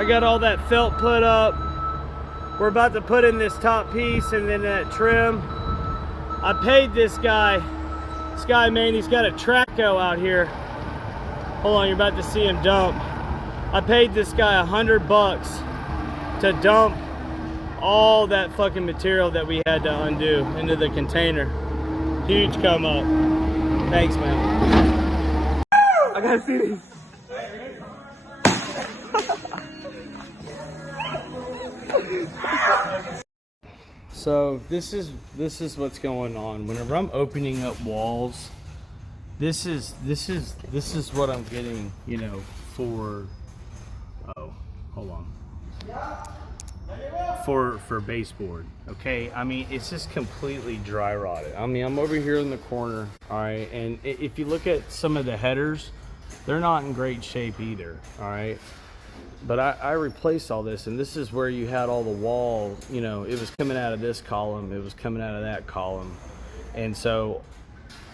I got all that felt put up. We're about to put in this top piece and then that trim. I paid this guy. This guy, man, he's got a Traco out here. Hold on, you're about to see him dump. I paid this guy $100 to dump all that fucking material that we had to undo into the container. Huge come up. Thanks, man. I gotta see these. So this is what's going on. Whenever I'm opening up walls, this is what I'm getting, you know, for hold on. For baseboard. Okay, I mean, it's just completely dry rotted. I mean, I'm over here in the corner, all right, and if you look at some of the headers, they're not in great shape either, all right. But I replaced all this, and this is where you had all the wall, you know, it was coming out of this column, it was coming out of that column. And so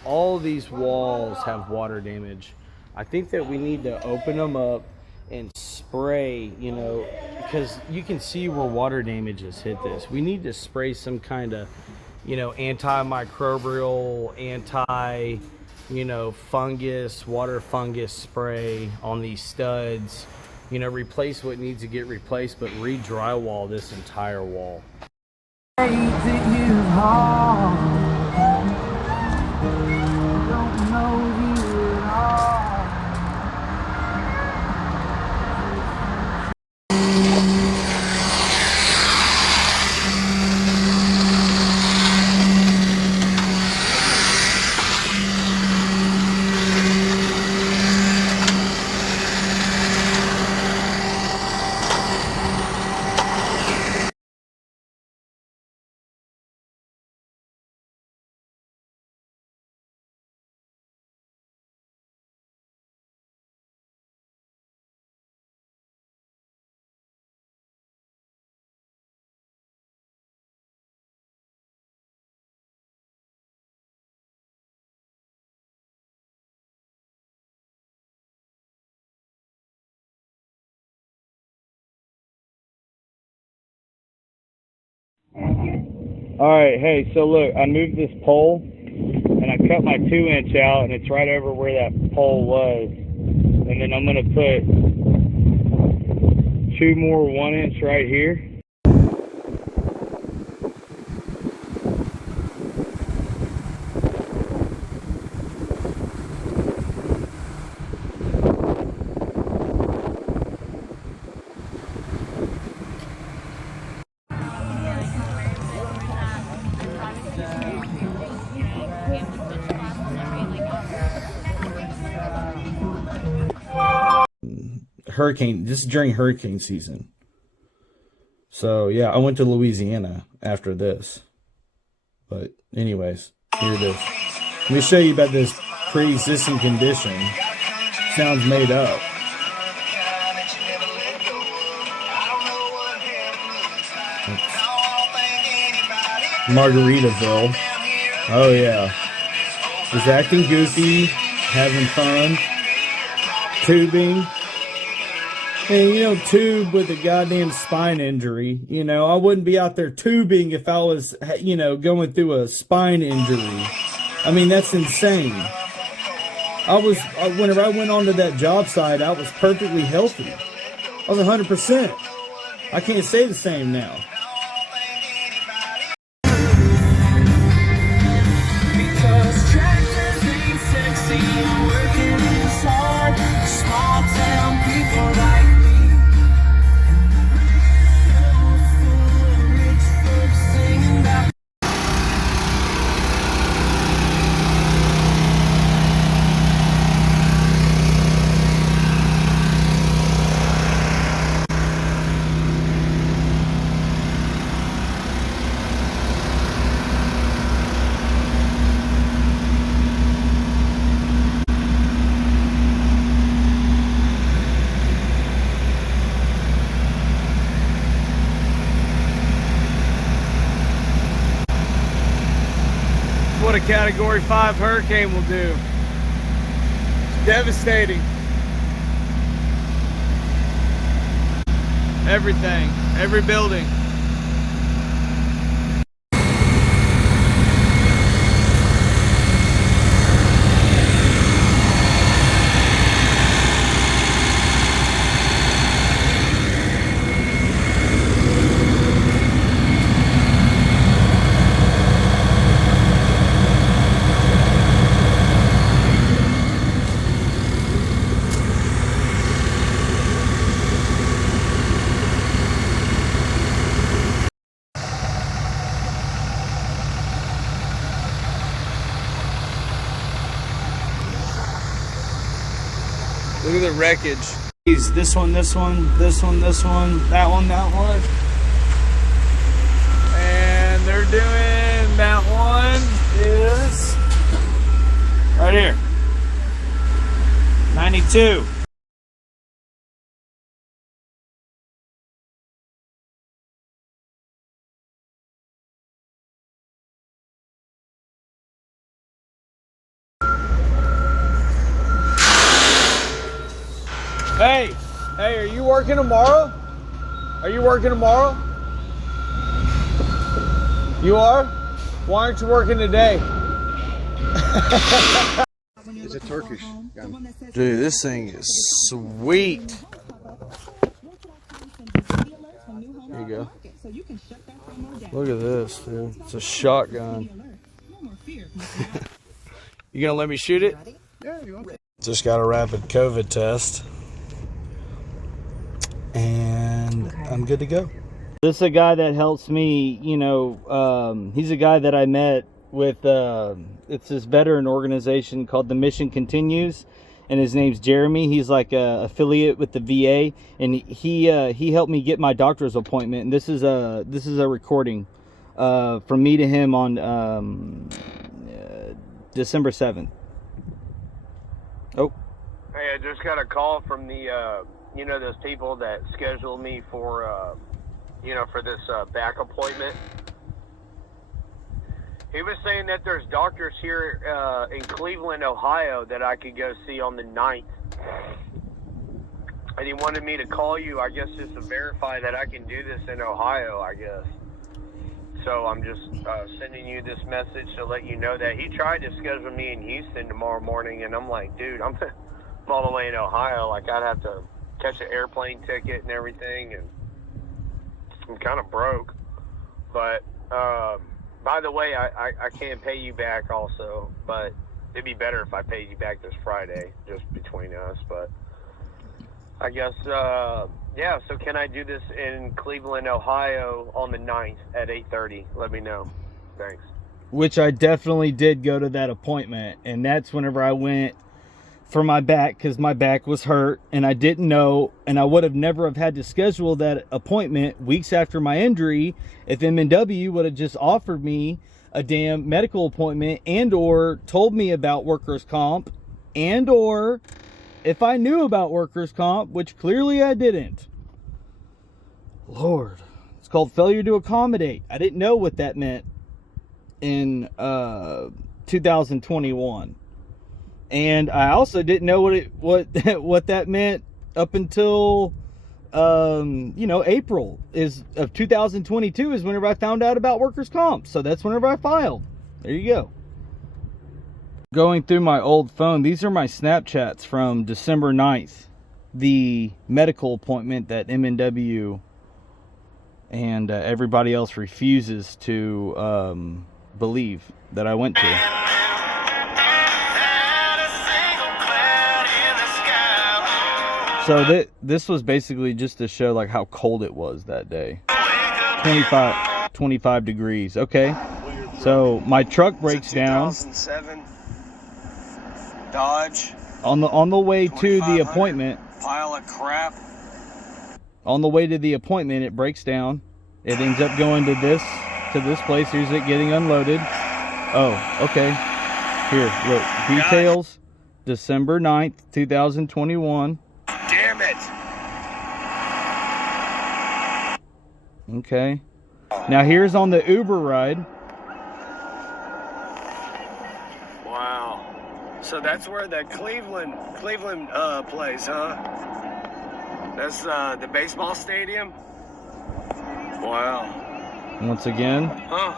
all these walls have water damage. I think that we need to open them up and spray, you know, because you can see where water damage has hit this. We need to spray some kind of, you know, antimicrobial, you know, fungus, water fungus spray on these studs. You know, replace what needs to get replaced, but re-drywall this entire wall. All right, hey, so look, I moved this pole and I cut my 2-inch out, and it's right over where that pole was. And then I'm gonna put 2 more 1-inch right here. This is during hurricane season. So yeah, I went to Louisiana after this. But anyways, here it is. Let me show you about this pre-existing condition. Sounds made up. Margaritaville. Oh yeah. Just acting goofy, having fun, tubing. And, you know, tube with a goddamn spine injury. You know, I wouldn't be out there tubing if I was, you know, going through a spine injury. I mean, that's insane. Whenever I went onto that job site, I was perfectly healthy. I was 100%. I can't say the same now. Because tractors ain't sexy, working is hard. Small town people like what a Category 5 hurricane will do. It's devastating. everything, every building. Look at the wreckage. This one, this one, this one, this one, that one, that one. And they're doing that one is right here. 92. Hey, are you working tomorrow? Are you working tomorrow? You are? Why aren't you working today? It's a Turkish gun. Dude, this thing is sweet. There you go. Look at this, dude. It's a shotgun. You gonna let me shoot it? Yeah, you want it. Just got a rapid COVID test. And I'm good to go. This is a guy that helps me, you know, he's a guy that I met with, it's this veteran organization called The Mission Continues, and his name's Jeremy. He's like a affiliate with the VA, and he helped me get my doctor's appointment. And this is a recording from me to him on December 7th. Oh. Hey, I just got a call from the, you know, those people that scheduled me for, you know, for this back appointment. He was saying that there's doctors here in Cleveland, Ohio, that I could go see on the 9th. And he wanted me to call you, I guess, just to verify that I can do this in Ohio, I guess. So I'm just sending you this message to let you know that he tried to schedule me in Houston tomorrow morning, and I'm like, dude, I'm all the way in Ohio. Like, I'd have to catch an airplane ticket and everything, and I'm kind of broke. But by the way, I can't pay you back also, but it'd be better if I paid you back this Friday, just between us. But I guess yeah, so can I do this in Cleveland, Ohio on the 9th at 8:30? Let me know. Thanks. Which I definitely did go to that appointment, and that's whenever I went for my back, because my back was hurt and I didn't know, and I would have never have had to schedule that appointment weeks after my injury if M&W would have just offered me a damn medical appointment, and or told me about workers' comp, and or if I knew about workers' comp, which clearly I didn't. Lord, it's called failure to accommodate. I didn't know what that meant in 2021. And I also didn't know what that meant up until you know, April of 2022 is whenever I found out about workers' comp. So that's whenever I filed. There you go. Going through my old phone, these are my Snapchats from December 9th, the medical appointment that M&W and everybody else refuses to believe that I went to. So this was basically just to show like how cold it was that day. 25 degrees. Okay. So my truck breaks down. 2007 Dodge. On the way to the appointment. Pile of crap. On the way to the appointment, it breaks down. It ends up going to this place. Here's it getting unloaded. Oh, okay. Here, look. Details. December 9th, 2021. Damn it. Okay. Now here's on the Uber ride. Wow. So that's where the Cleveland place, huh? That's the baseball stadium. Wow. Once again. Huh.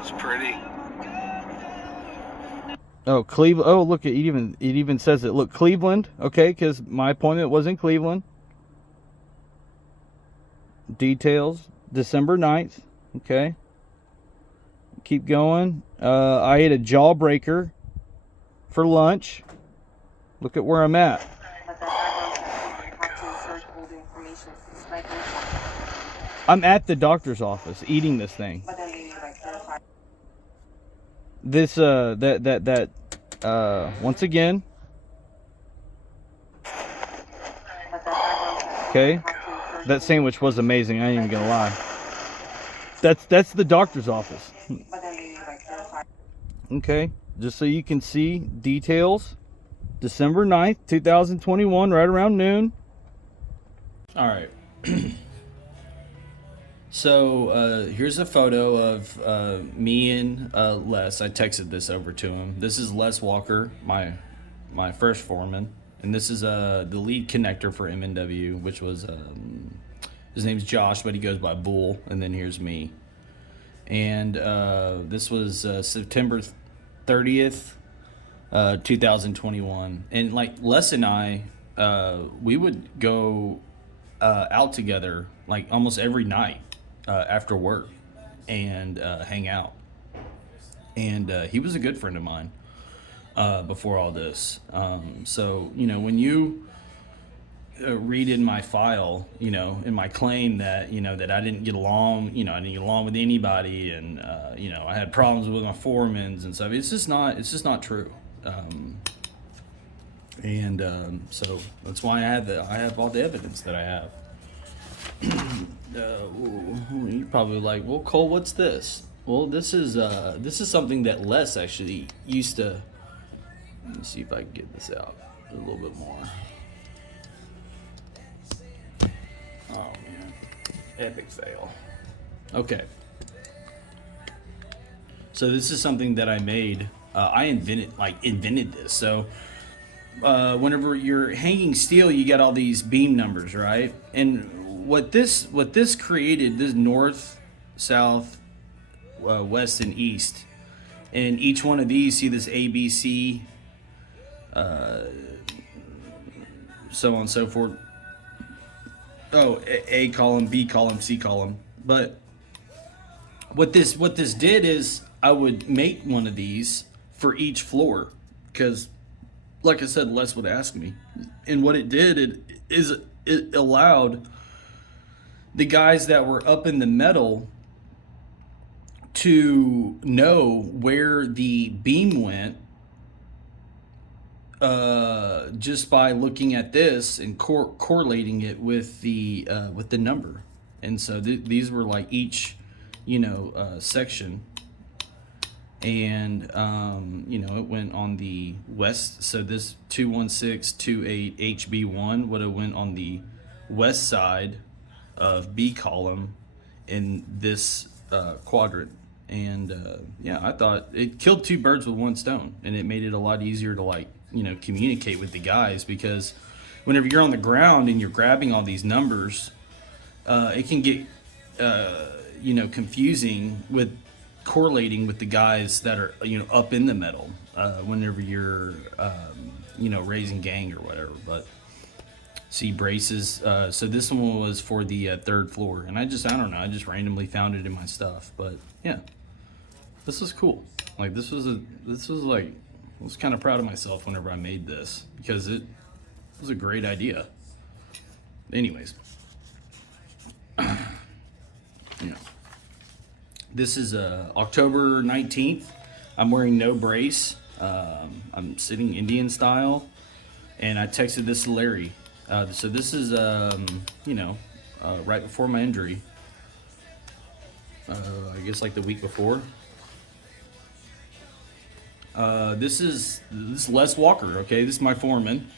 It's pretty. Oh, Cleveland. Oh, look, it even says it. Look, Cleveland. Okay, because my appointment was in Cleveland. Details. December 9th. Okay. Keep going. I ate a jawbreaker for lunch. Look at where I'm at. I'm at the doctor's office eating this thing. This once again. Okay. That sandwich was amazing, I ain't even gonna lie. That's the doctor's office. Okay, just so you can see details. December 9th, 2021, right around noon. Alright. So here's a photo of me and Les. I texted this over to him. This is Les Walker, my first foreman, and this is the lead connector for MNW, which was his name's Josh, but he goes by Bull. And then here's me. And this was September 30th, 2021. And like Les and I, we would go out together like almost every night. After work and hang out. And he was a good friend of mine before all this. So, you know, when you read in my file, you know, in my claim that, you know, that I didn't get along, I didn't get along with anybody, and, you know, I had problems with my foremans and stuff. It's just not true. So that's why I have all the evidence that I have. You're probably like, well, Cole, what's this? Well, this is something that Les actually used to. Let me see if I can get this out a little bit more. Oh man, epic fail. Okay, so this is something that I made. I invented this. So whenever you're hanging steel, you got all these beam numbers, right? And what this created, this north, south, west, and east, and each one of these, see this A, B, C, so on and so forth. Oh, A column, B column, C column. But what this did is I would make one of these for each floor, because, like I said, Les would ask me, and what it did it allowed the guys that were up in the metal to know where the beam went just by looking at this and correlating it with the number. And so these were like each, section. And, it went on the west. So this 21628 HB1 would have went on the west side of B column in this quadrant. And I thought it killed two birds with one stone, and it made it a lot easier to communicate with the guys, because whenever you're on the ground and you're grabbing all these numbers, it can get confusing with correlating with the guys that are up in the metal whenever you're raising gang or whatever. But see, braces, so this one was for the third floor, and I just randomly found it in my stuff. But yeah, this was cool. I was kind of proud of myself whenever I made this, because it was a great idea. Anyways, this is October 19th. I'm wearing no brace. I'm sitting Indian style, and I texted this to Larry. So this is, right before my injury. I guess like the week before. This is Les Walker, okay? This is my foreman.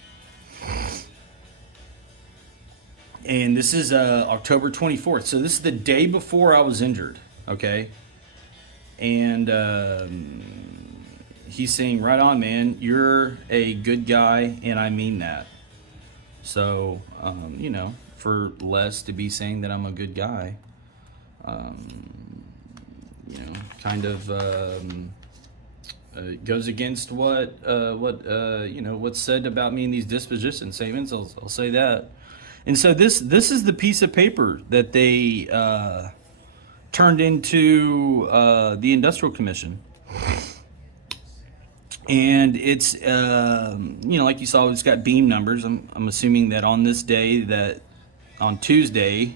And this is October 24th. So this is the day before I was injured, okay? And he's saying, right on, man, you're a good guy, and I mean that. So, for Les to be saying that I'm a good guy, kind of goes against what's said about me in these disposition statements. I'll say that. And so this is the piece of paper that they turned into the Industrial Commission. And it's, like you saw, it's got beam numbers. I'm assuming that on this day, on Tuesday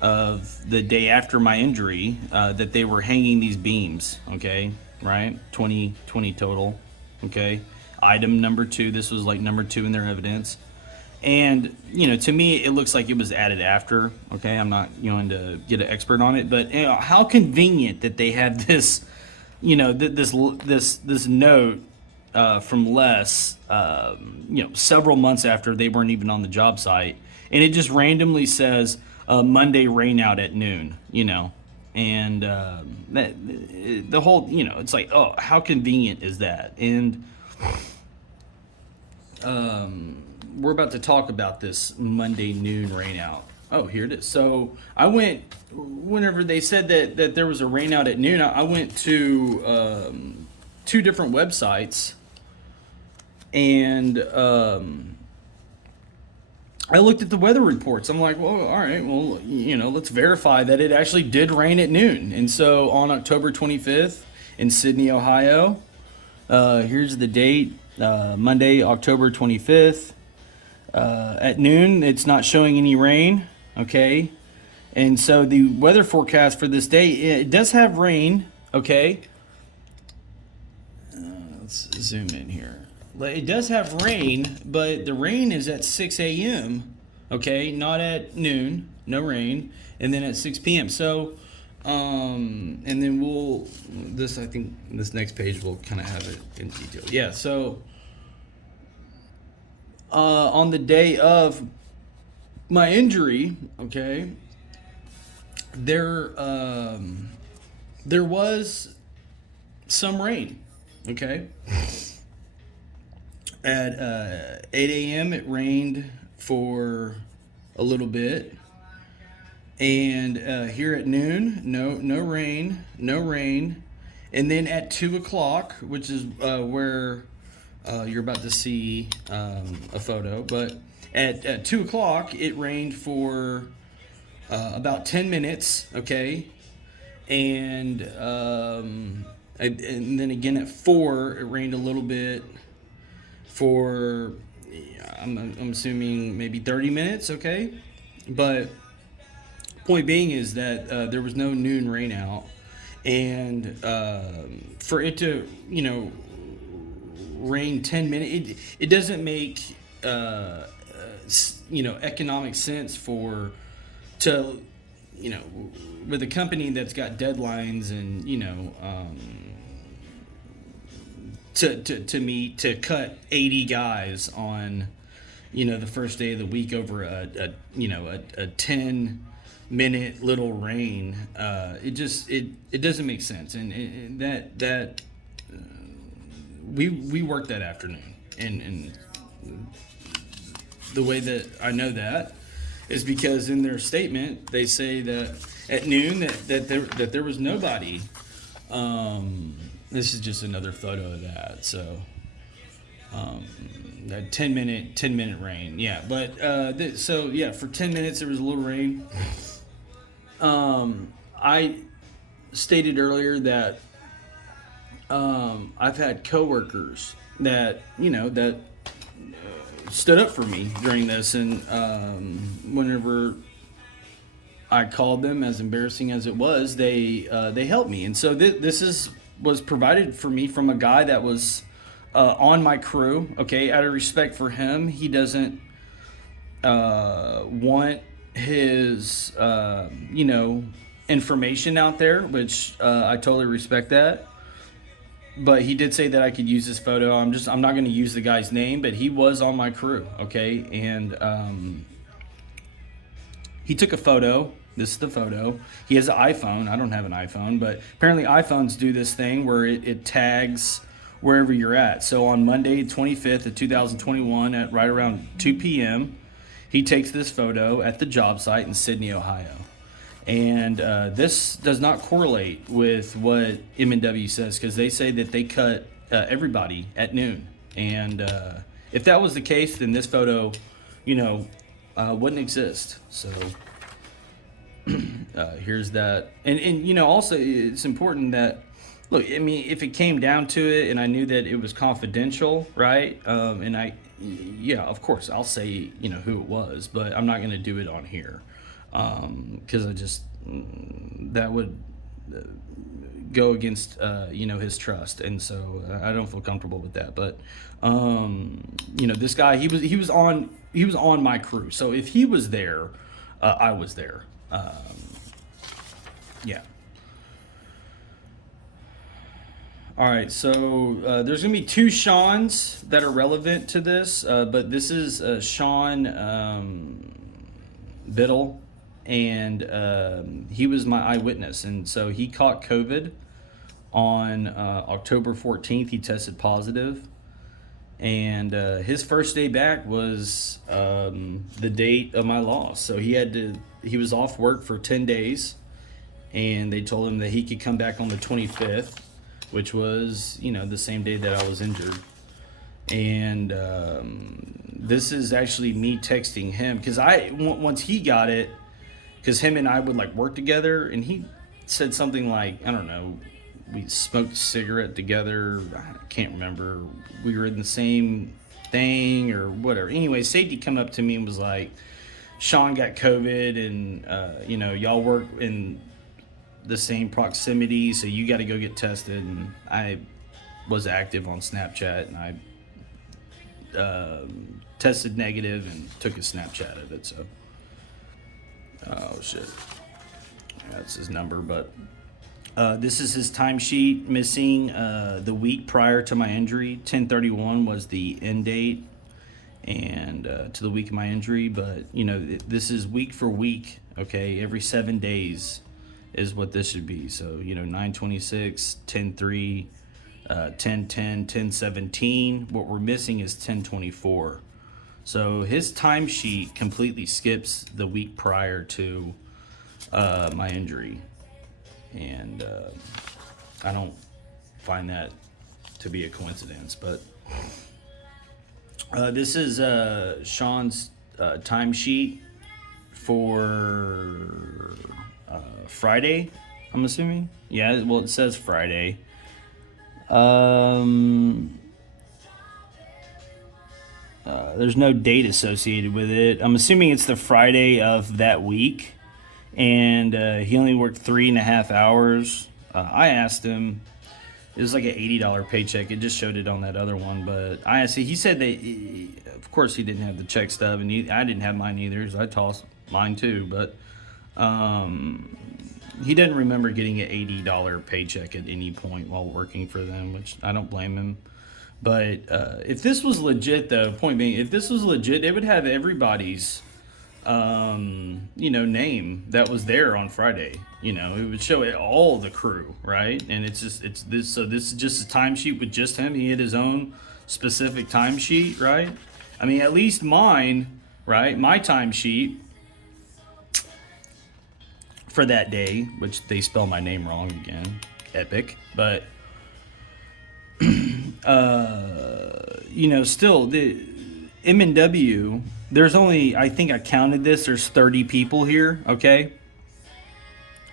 of the day after my injury, that they were hanging these beams, okay, right? 20 total, okay? Item number 2, this was like number 2 in their evidence. And, to me, it looks like it was added after, okay? I'm not going to get an expert on it, but how convenient that they have this, this note from Les, several months after they weren't even on the job site, and it just randomly says Monday rain out at noon, and the whole, it's like, oh, how convenient is that? And we're about to talk about this Monday noon rain out. Oh, here it is. So I went, whenever they said that there was a rain out at noon, I went to 2 different websites, and I looked at the weather reports. I'm like, well, all right, well, let's verify that it actually did rain at noon. And so on October 25th in Sydney, Ohio, here's the date, Monday, October 25th. At noon, it's not showing any rain, okay? And so the weather forecast for this day, it does have rain, okay? Let's zoom in here. It does have rain, but the rain is at 6 a.m., okay? Not at noon, no rain, and then at 6 p.m. So, and then I think this next page will kind of have it in detail. Yeah, so on the day of my injury, okay, there was some rain, okay. At 8 a.m. it rained for a little bit, and here at noon, no rain, and then at 2 o'clock, which is where you're about to see a photo, but at 2 o'clock it rained for about 10 minutes, okay, and then again at 4 it rained a little bit for I'm assuming maybe 30 minutes, okay, but point being is that there was no noon rain out, and for it to rain 10 minutes, it doesn't make economic sense with a company that's got deadlines and to meet, to cut 80 guys on the first day of the week over a 10-minute little rain. It doesn't make sense, and that we worked that afternoon, and the way that I know that is because in their statement they say that at noon that there was nobody. This is just another photo of that. So that 10 minute rain, yeah. But for 10 minutes there was a little rain. I stated earlier that I've had coworkers that stood up for me during this, and whenever I called them, as embarrassing as it was, they helped me. And so this was provided for me from a guy that was on my crew. Okay, out of respect for him, he doesn't want his information out there, which I totally respect that. But he did say that I could use this photo. I'm not going to use the guy's name, but he was on my crew, okay? And he took a photo. This is the photo. He has an iPhone. I don't have an iPhone, but apparently iPhones do this thing where it tags wherever you're at. So on Monday, 25th of 2021 at right around 2 p.m., he takes this photo at the job site in Sydney, Ohio. And this does not correlate with what M&W says, because they say that they cut everybody at noon. And if that was the case, then this photo, wouldn't exist. So here's that. And also it's important that, look, I mean, if it came down to it and I knew that it was confidential, right? Yeah, of course, I'll say, who it was, but I'm not going to do it on here. Because that would go against, his trust. And so I don't feel comfortable with that. But, this guy, he was on my crew. So if he was there, I was there. Yeah. All right, so there's going to be two Seans that are relevant to this, but this is Sean Biddle, and he was my eyewitness. And so he caught COVID on October 14th. He tested positive, and his first day back was the date of my loss. So he was off work for 10 days, and they told him that he could come back on the 25th. Which was, the same day that I was injured. And this is actually me texting him, because once he got it, because him and I would work together, and he said something like, I don't know, we smoked a cigarette together. I can't remember. We were in the same thing or whatever. Anyway, Safety come up to me and was like, Sean got COVID, and y'all work in the same proximity, so you got to go get tested. And I was active on Snapchat, and I tested negative and took a Snapchat of it. So oh shit, that's his number. But this is his timesheet missing the week prior to my injury. 10/31 was the end date, and to the week of my injury. But this is week for week. Okay, every 7 days is what this should be. So 9/26, 10/3, 10/10, 10/17. What we're missing is 10/24. So his timesheet completely skips the week prior to my injury, and I don't find that to be a coincidence. But this is Sean's timesheet for Friday, I'm assuming. Yeah, well, it says Friday. There's no date associated with it. I'm assuming it's the Friday of that week, and he only worked 3.5 hours. I asked him, it was like an $80 paycheck. It just showed it on that other one, but I asked him, he said that, of course, he didn't have the check stub, and I didn't have mine either, so I tossed mine too, but he didn't remember getting an $80 paycheck at any point while working for them, which I don't blame him. But if this was legit, though, point being, if this was legit, it would have everybody's, name that was there on Friday. It would show all the crew, right? And it's this. So this is just a timesheet with just him. He had his own specific timesheet, right? I mean, at least mine, right? My timesheet for that day, which they spell my name wrong again, epic, but still the M&W, there's only, I think I counted this, there's 30 people here, okay,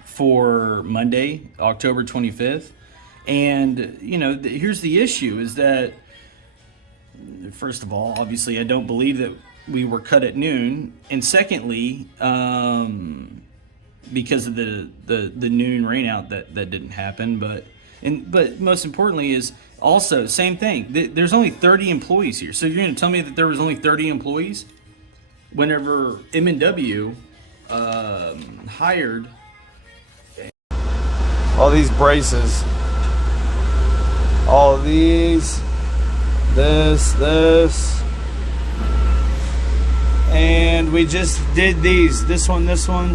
for Monday, October 25th. And here's the issue, is that, first of all, obviously I don't believe that we were cut at noon, and secondly, because of the noon rain out that didn't happen. But most importantly is also same thing. There's only 30 employees here. So you're going to tell me that there was only 30 employees whenever M&W hired all these braces, all of these, this. And we just did these. This one, that one.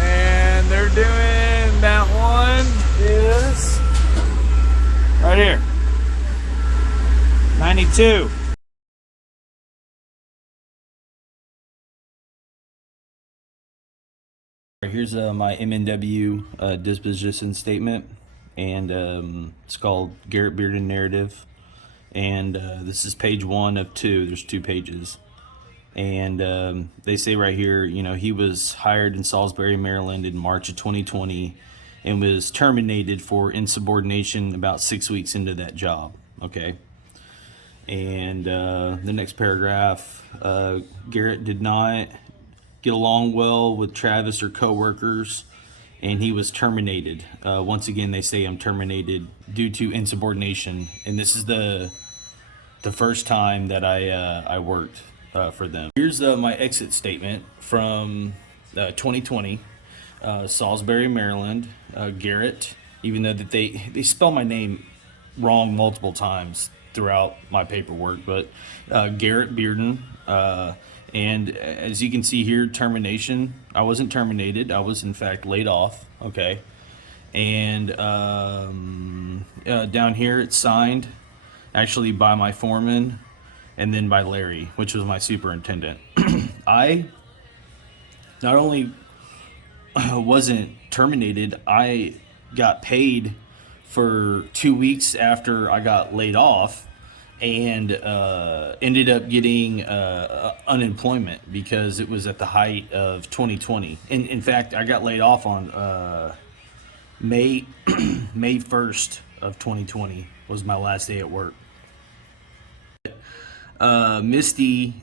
And they're doing that one. is right here. 92. Here's my MNW disposition statement, and it's called Garrett Bearden Narrative, and this is page 1 of 2. There's 2 pages, and they say right here, you know, he was hired in Salisbury, Maryland in March of 2020 and was terminated for insubordination about 6 weeks into that job. Okay. And the next paragraph, Garrett did not get along well with Travis or coworkers, and he was terminated. Once again, they say I'm terminated due to insubordination, and this is the first time that I worked for them. Here's my exit statement from 2020, Salisbury, Maryland. Garrett, even though that they spell my name wrong multiple times throughout my paperwork, but Garrett Bearden. And as you can see here, termination. I wasn't terminated. I was in fact laid off. Okay. And down here it's signed actually by my foreman and then by Larry, which was my superintendent. I not only wasn't terminated, I got paid for 2 weeks after I got laid off, and ended up getting unemployment because it was at the height of 2020. In fact, I got laid off on May 1st of 2020 was my last day at work. Misty,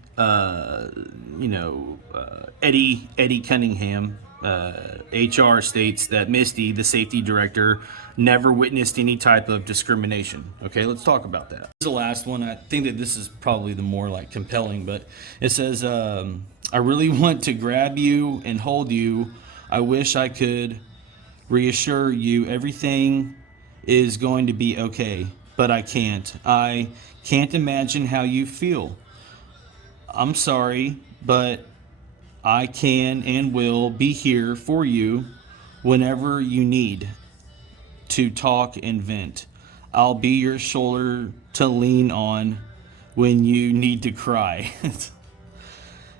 Eddie Cunningham, HR states that Misty, the safety director, never witnessed any type of discrimination. Okay, let's talk about that. This is the last one. I think that this is probably the more like compelling, but it says, I really want to grab you and hold you. I wish I could reassure you everything is going to be okay, but I can't. I can't imagine how you feel. I'm sorry, but I can and will be here for you whenever you need to talk and vent. I'll be your shoulder to lean on when you need to cry.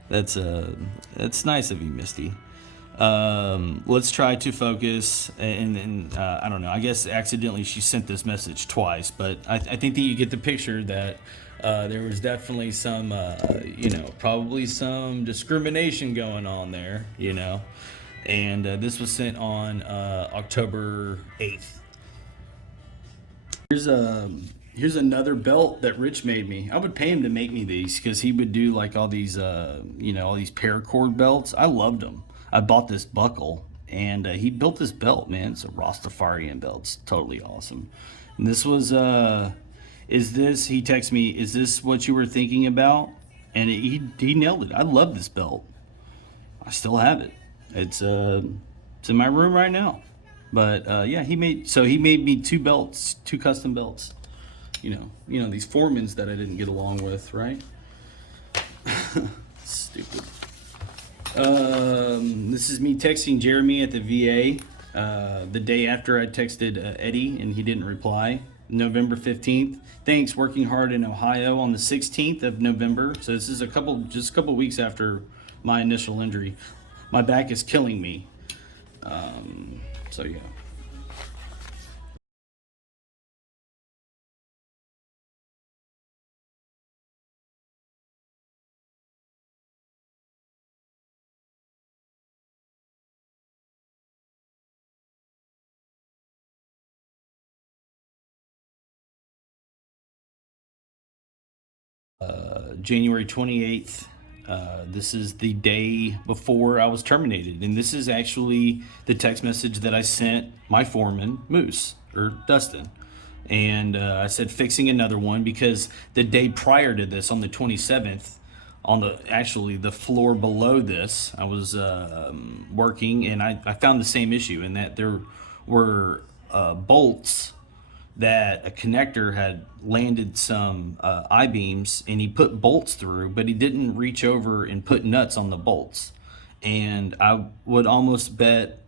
That's nice of you, Misty. Let's try to focus, and I don't know, I guess accidentally she sent this message twice, but I think that you get the picture that there was definitely some, probably some discrimination going on there, and this was sent on October 8th. Here's another belt that Rich made me. I would pay him to make me these because he would do like all these, all these paracord belts. I loved them. I bought this buckle, and he built this belt, man. It's a Rastafarian belt. It's totally awesome. And this was, he texted me, is this what you were thinking about? And he nailed it. I love this belt. I still have it. It's in my room right now. But yeah, he made me 2 belts, 2 custom belts. These foremans that I didn't get along with, right? Stupid. This is me texting Jeremy at the VA the day after I texted Eddie and he didn't reply. November 15th. Thanks, working hard in Ohio on the 16th of November. So this is just a couple weeks after my initial injury. My back is killing me. So yeah. January 28th. This is the day before I was terminated, and this is actually the text message that I sent my foreman, Moose, or Dustin. And I said fixing another one because the day prior to this, on the 27th, on the floor below this, I was working, and I found the same issue in that there were bolts that a connector had landed some I-beams, and he put bolts through, but he didn't reach over and put nuts on the bolts. And I would almost bet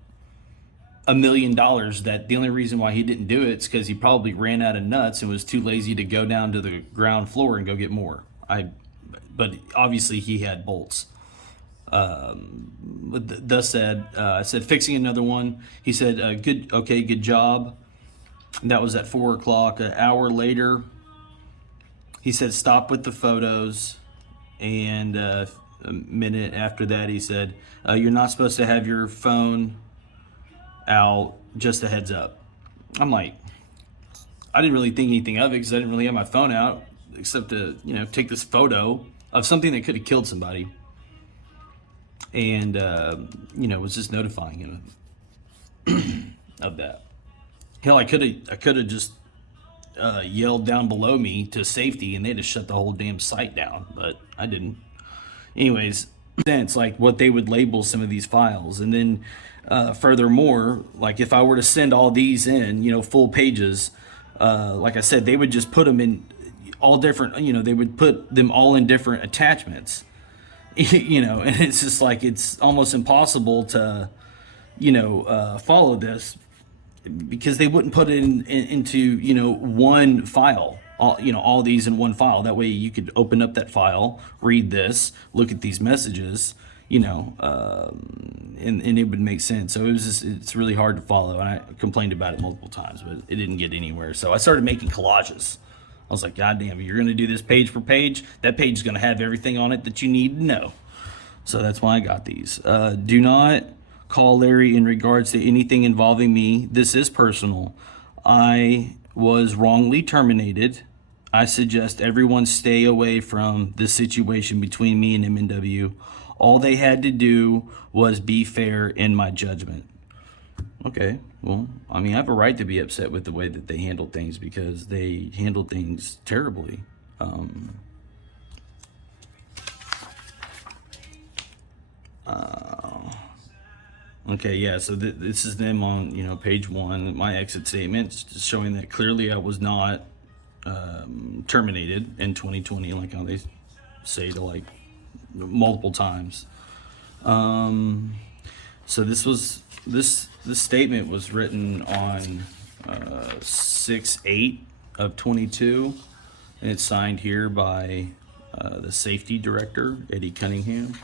$1 million that the only reason why he didn't do it is because he probably ran out of nuts and was too lazy to go down to the ground floor and go get more. But obviously he had bolts. Thus said, I said, fixing another one. He said, good job. That was at 4 o'clock. An hour later, he said, stop with the photos. And a minute after that, he said, you're not supposed to have your phone out, just a heads up. I'm like, I didn't really think anything of it because I didn't really have my phone out except to, take this photo of something that could have killed somebody. And, was just notifying him of that. Hell, I could have just yelled down below me to safety and they'd have shut the whole damn site down, but I didn't. Anyways, it's like what they would label some of these files. And then furthermore, like if I were to send all these in, full pages, like I said, they would just put them in all different, they would put them all in different attachments, and it's just like, it's almost impossible to, follow this because they wouldn't put it into, one file, all these in one file. That way you could open up that file, read this, look at these messages, and it would make sense. So it's really hard to follow. And I complained about it multiple times, but it didn't get anywhere. So I started making collages. I was like, God damn, you're going to do this page for page. That page is going to have everything on it that you need to know. So that's why I got these. Do not call Larry in regards to anything involving me. This is personal. I was wrongly terminated. I suggest everyone stay away from the situation between me and MNW. All they had to do was be fair in my judgment. Okay, well, I have a right to be upset with the way that they handled things because they handled things terribly. Okay, yeah, so this is them on, page 1, my exit statement, showing that clearly I was not terminated in 2020, like how they say to like multiple times. So this statement was written on 6/8 of 22, and it's signed here by the safety director, Eddie Cunningham.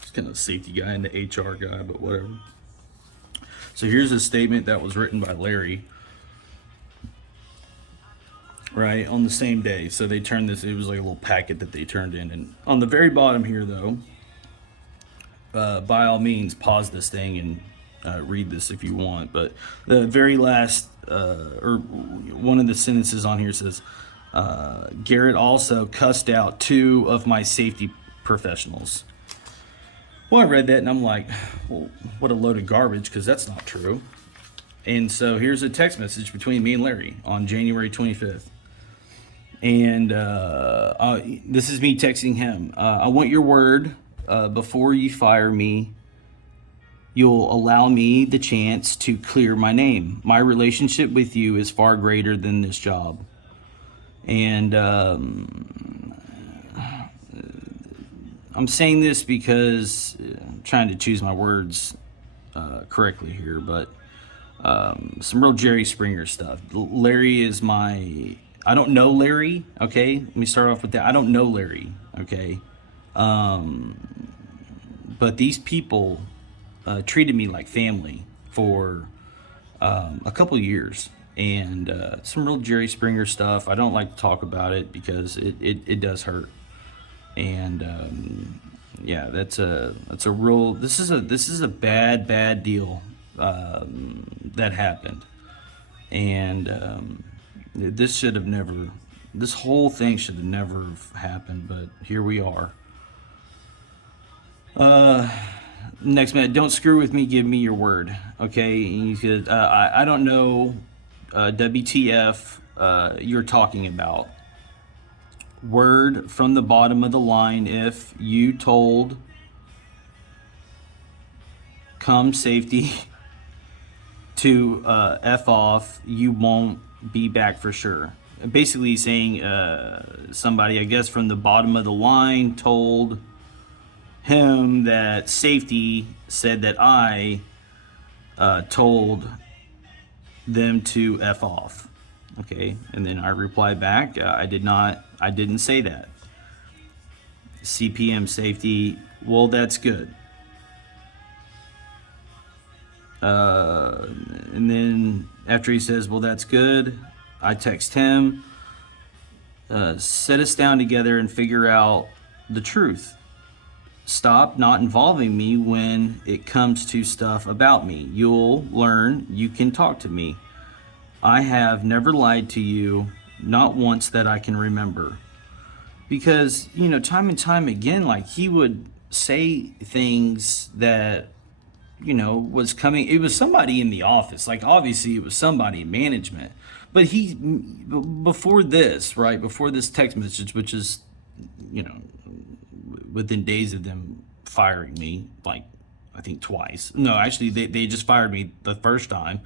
He's kind of a safety guy and the HR guy, but whatever. So here's a statement that was written by Larry, right, on the same day. So they turned this, it was like a little packet that they turned in. And on the very bottom here, though, by all means, pause this thing and read this if you want. But the very last, or one of the sentences on here says, Garrett also cussed out 2 of my safety professionals. Well, I read that and I'm like, well, what a load of garbage, because that's not true. And so here's a text message between me and Larry on January 25th. And this is me texting him. I want your word before you fire me. You'll allow me the chance to clear my name. My relationship with you is far greater than this job. And I'm saying this because I'm trying to choose my words correctly here, but some real Jerry Springer stuff. Larry is I don't know Larry, okay? Let me start off with that. I don't know Larry, okay? But these people treated me like family for a couple years. And some real Jerry Springer stuff. I don't like to talk about it because it does hurt. And yeah, that's a real, this is a bad deal that happened. And this whole thing should have never happened, but here we are. Next man, don't screw with me, give me your word. Okay, and you could, I don't know WTF you're talking about. Word from the bottom of the line. If you told come safety to F off, you won't be back for sure. Basically saying somebody, I guess, from the bottom of the line told him that safety said that I told them to F off. Okay, and then I replied back, I didn't say that. CPM safety, well, that's good. And then after he says, well, that's good, I text him, sit us down together and figure out the truth. Stop not involving me when it comes to stuff about me. You'll learn you can talk to me. I have never lied to you, not once that I can remember. Because, you know, time and time again, like, he would say things that, you know, was coming. It was somebody in the office. Like, obviously it was somebody in management. But before this, right, before this text message, which is, you know, within days of them firing me, like, I think twice. No, actually, they just fired me the first time.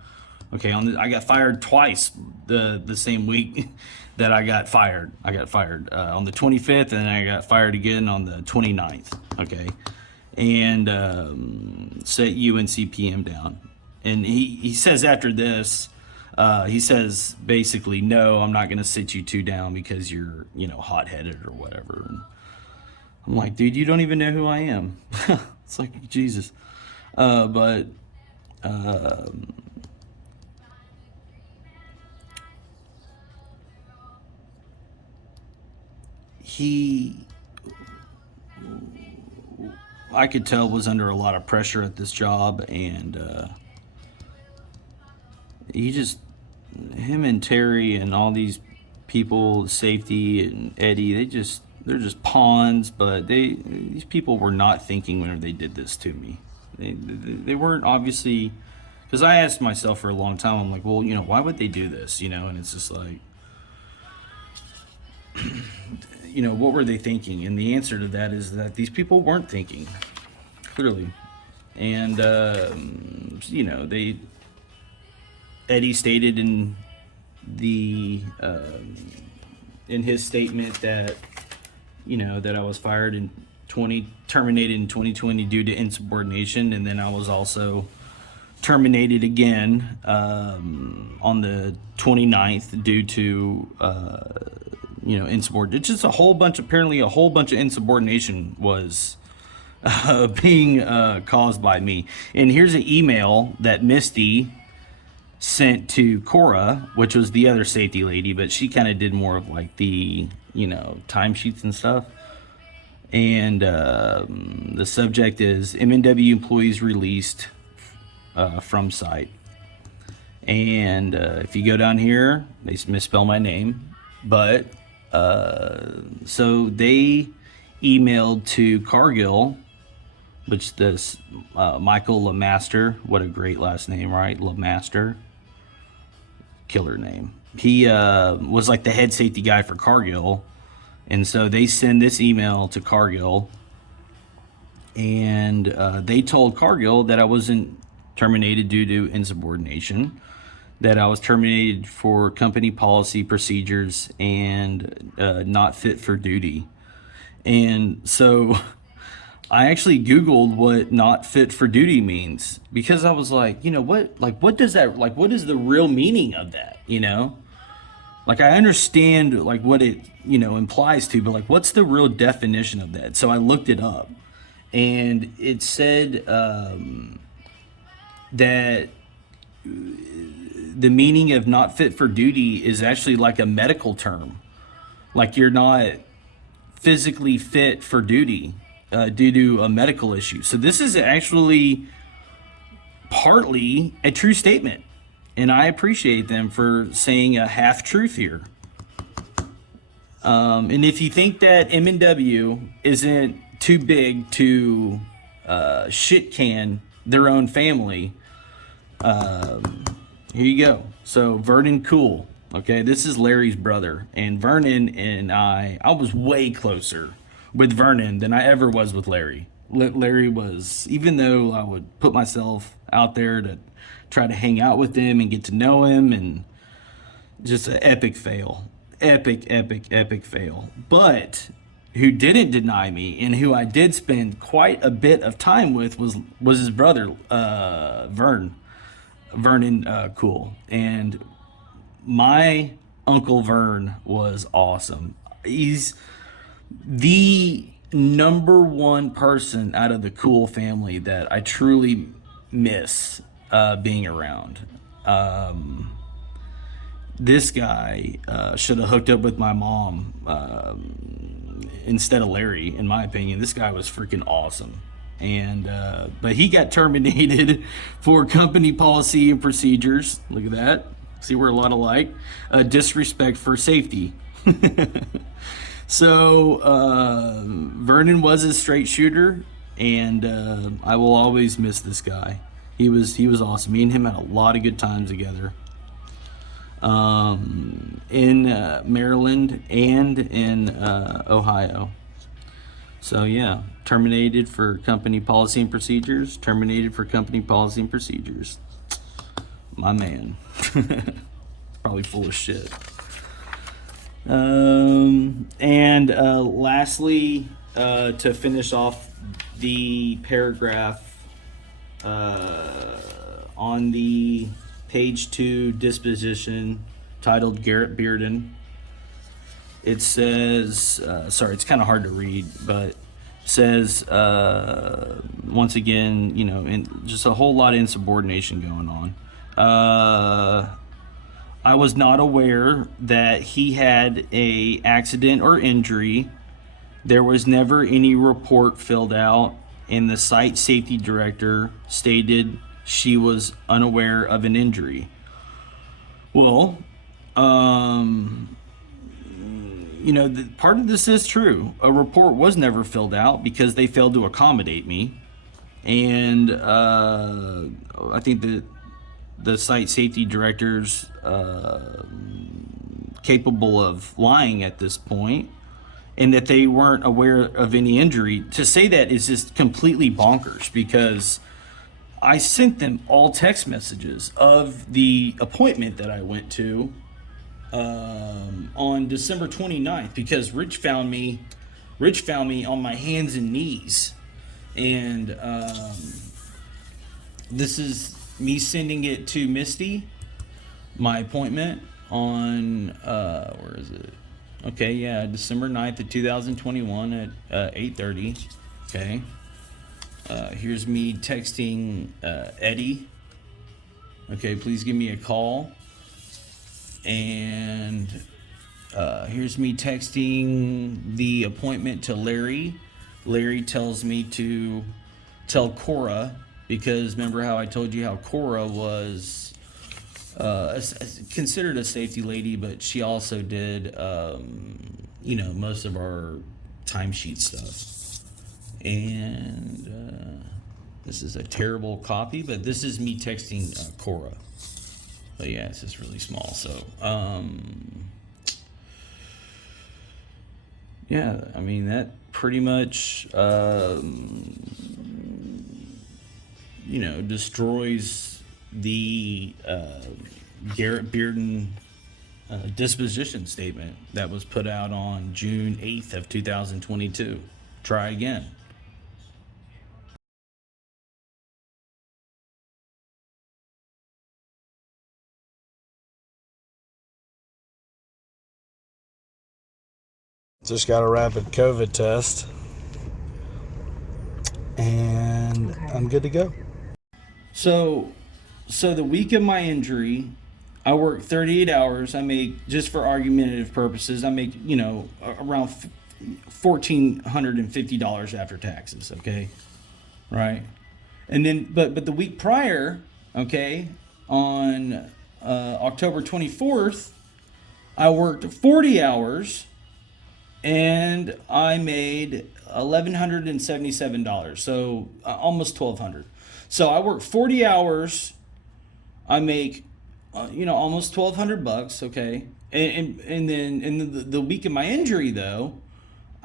Okay, I got fired twice the same week that I got fired. I got fired on the 25th, and I got fired again on the 29th. Okay, and set UNCPM down. And he says after this, he says basically, no, I'm not going to sit you two down because you're, you know, hot-headed or whatever. And I'm like, dude, you don't even know who I am. It's like, Jesus. But he, I could tell, was under a lot of pressure at this job, and him and Terry and all these people, safety and Eddie, they're just pawns. But these people were not thinking whenever they did this to me. They weren't, obviously, because I asked myself for a long time, I'm like, well, you know, why would they do this, you know? And it's just like, you know, what were they thinking? And the answer to that is that these people weren't thinking, clearly. And you know, Eddie stated in his statement that, you know, that I was fired terminated in 2020 due to insubordination, and then I was also terminated again on the 29th due to you know, insubordination. It's just apparently a whole bunch of insubordination was being caused by me. And here's an email that Misty sent to Cora, which was the other safety lady, but she kind of did more of like the, you know, timesheets and stuff. And the subject is MNW employees released from site. And if you go down here, they misspell my name, but so they emailed to Cargill, which this Michael LeMaster, what a great last name, right? LeMaster, killer name. He was like the head safety guy for Cargill, and so they send this email to Cargill, and they told Cargill that I wasn't terminated due to insubordination, that I was terminated for company policy procedures and not fit for duty. And so I actually Googled what not fit for duty means, because I was like, you know, what does that, like, what is the real meaning of that, you know? Like, I understand, like, what it, you know, implies to, but, like, what's the real definition of that? So I looked it up, and it said that the meaning of not fit for duty is actually like a medical term. Like, you're not physically fit for duty due to a medical issue. So this is actually partly a true statement, and I appreciate them for saying a half truth here. And if you think that M&W isn't too big to shit can their own family, here you go. So Vernon Cool, okay, this is Larry's brother, and Vernon and I was way closer with Vernon than I ever was with Larry. Larry was, even though I would put myself out there to try to hang out with him and get to know him, and just an epic fail. Epic fail. But who didn't deny me, and who I did spend quite a bit of time with, was his brother, Vern. Vernon cool. And my Uncle Vern was awesome. He's the number one person out of the Cool family that I truly miss being around. This guy should have hooked up with my mom instead of Larry, in my opinion. This guy was freaking awesome. And but he got terminated for company policy and procedures. Look at that. See, we're a lot alike. Disrespect for safety. So Vernon was a straight shooter, and I will always miss this guy. He was awesome. Me and him had a lot of good times together in Maryland and in Ohio. So yeah, terminated for company policy and procedures. Terminated for company policy and procedures. My man. Probably full of shit. And lastly, to finish off the paragraph on the page 2 disposition titled Garrett Bearden, it says, sorry, it's kind of hard to read, but says, once again, you know, just a whole lot of insubordination going on. I was not aware that he had a accident or injury. There was never any report filled out, and the site safety director stated she was unaware of an injury. Well, you know, part of this is true. A report was never filled out because they failed to accommodate me. And I think that the site safety director's capable of lying at this point, and that they weren't aware of any injury. To say that is just completely bonkers, because I sent them all text messages of the appointment that I went to on December 29th, because Rich found me on my hands and knees. And this is me sending it to Misty, my appointment on, where is it? Okay, yeah, December 9th of 2021 at 8:30. Okay. Here's me texting Eddie. Okay, please give me a call. And here's me texting the appointment to Larry. Larry tells me to tell Cora, because remember how I told you how Cora was considered a safety lady, but she also did, you know, most of our timesheet stuff. And this is a terrible copy, but this is me texting Cora. But yeah, it's just really small. So, yeah, I mean, that pretty much, you know, destroys the Garrett Bearden disposition statement that was put out on June 8th of 2022. Try again. Just got a rapid COVID test, and okay, I'm good to go. So the week of my injury, I worked 38 hours. I make, just for argumentative purposes, I make, you know, around $1,450 after taxes. Okay, right? And then, but the week prior, okay, on October 24th, I worked 40 hours. And I made $1,177, so almost $1,200. So I work 40 hours. I make, you know, almost $1,200. Okay, and then in the week of my injury, though,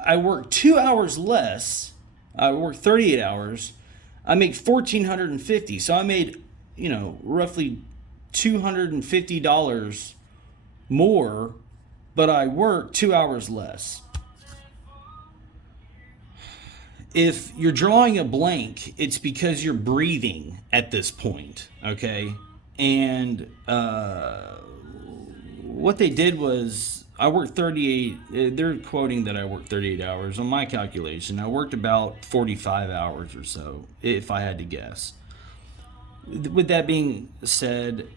I work 2 hours less. I work 38 hours. I make $1,450. So I made, you know, roughly $250 more, but I work 2 hours less. If you're drawing a blank, it's because you're breathing at this point, okay? And what they did was, I worked 38, they're quoting that I worked 38 hours. On my calculation, I worked about 45 hours or so, if I had to guess. With that being said,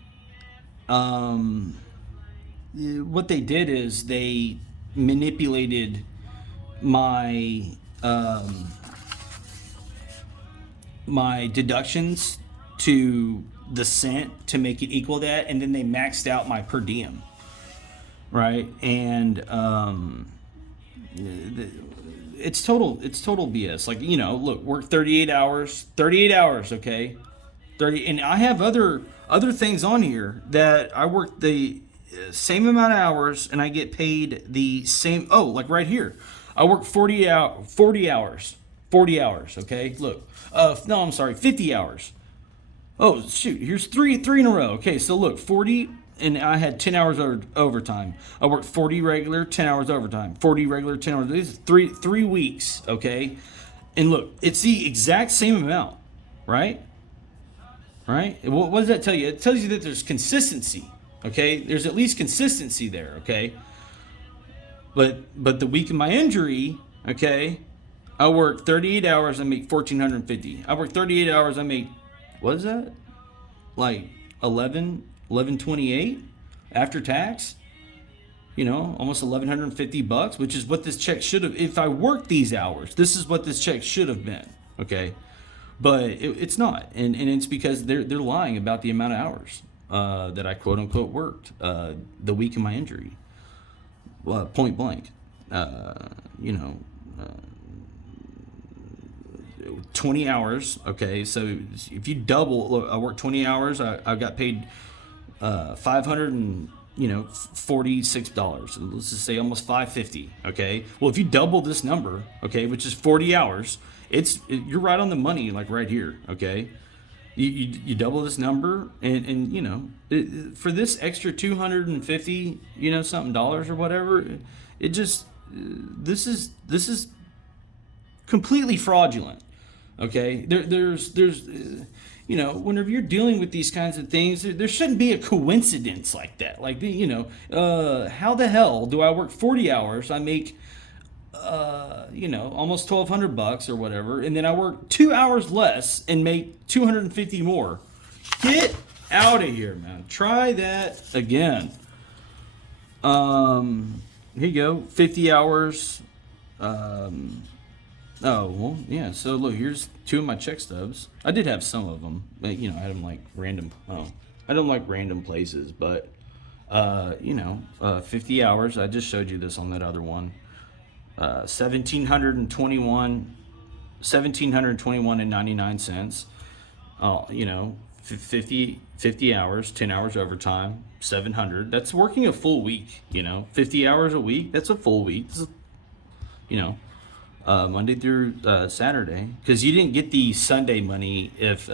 what they did is they manipulated my my deductions to the cent to make it equal that, and then they maxed out my per diem, right? And it's total BS. Like, you know, look, work 38 hours, okay? 30, and I have other things on here that I work the same amount of hours and I get paid the same. Oh, like right here, I work 40 hours, okay? Look, no, I'm sorry, 50 hours. Oh, shoot, here's three in a row. Okay, so look, 40, and I had 10 hours overtime. I worked 40 regular, 10 hours overtime. 40 regular, 10 hours. These are three weeks, okay? And look, it's the exact same amount, right? Right? What does that tell you? It tells you that there's consistency, okay? There's at least consistency there, okay? But the week of my injury, okay, I work 38 hours, I make $1,450. I work 38 hours, I make, what is that? Like $11.28 after tax? You know, almost $1,150, which is what this check should have. If I worked these hours, this is what this check should have been, okay? But it's not, and it's because they're lying about the amount of hours that I quote unquote worked the week of my injury. Point blank, 20 hours. Okay, so if you double, look, I worked 20 hours. I got paid $546. Let's just say almost $550. Okay, well, if you double this number, okay, which is 40 hours. You're right on the money, like right here, okay? You double this number, and you know, for this extra $250, something dollars or whatever, it just this is completely fraudulent, okay? There's whenever you're dealing with these kinds of things, there shouldn't be a coincidence like that. Like, how the hell do I work 40 hours? I make almost $1,200 or whatever, and then I work 2 hours less and make $250 more. Get out of here, man. Try that again. Here you go, 50 hours. Oh, well, yeah. So look, here's 2 of my check stubs. I did have some of them, but I had them like random. Oh, I don't like random places, but 50 hours. I just showed you this on that other one. 1,721 and 99 cents. 50 hours, 10 hours overtime, 700. That's working a full week. 50 hours a week. That's a full week. Monday through Saturday, because you didn't get the Sunday money. If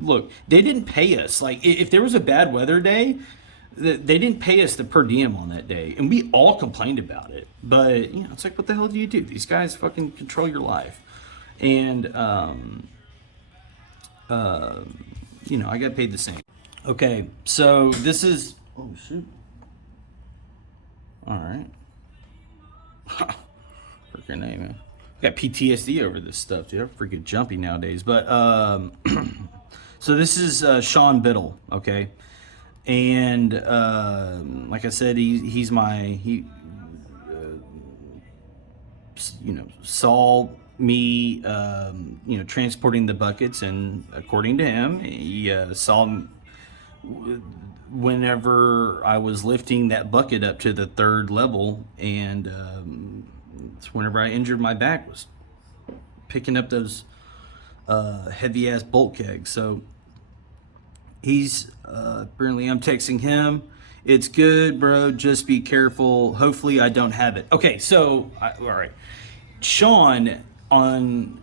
look, they didn't pay us. Like, if there was a bad weather day, they didn't pay us the per diem on that day, and we all complained about it. But it's like, what the hell do you do? These guys fucking control your life, and I got paid the same. Okay, so this is, oh shoot, all right. Freaking name, man. I got PTSD over this stuff, dude. I'm freaking jumpy nowadays. But so this is Sean Biddle, okay. And like I said, he saw me transporting the buckets, and according to him, he saw whenever I was lifting that bucket up to the 3rd level, and it's whenever I injured my back, was picking up those heavy ass bulk kegs. So he's apparently, I'm texting him, it's good, bro, just be careful, hopefully I don't have it. Okay, so all right, Sean, on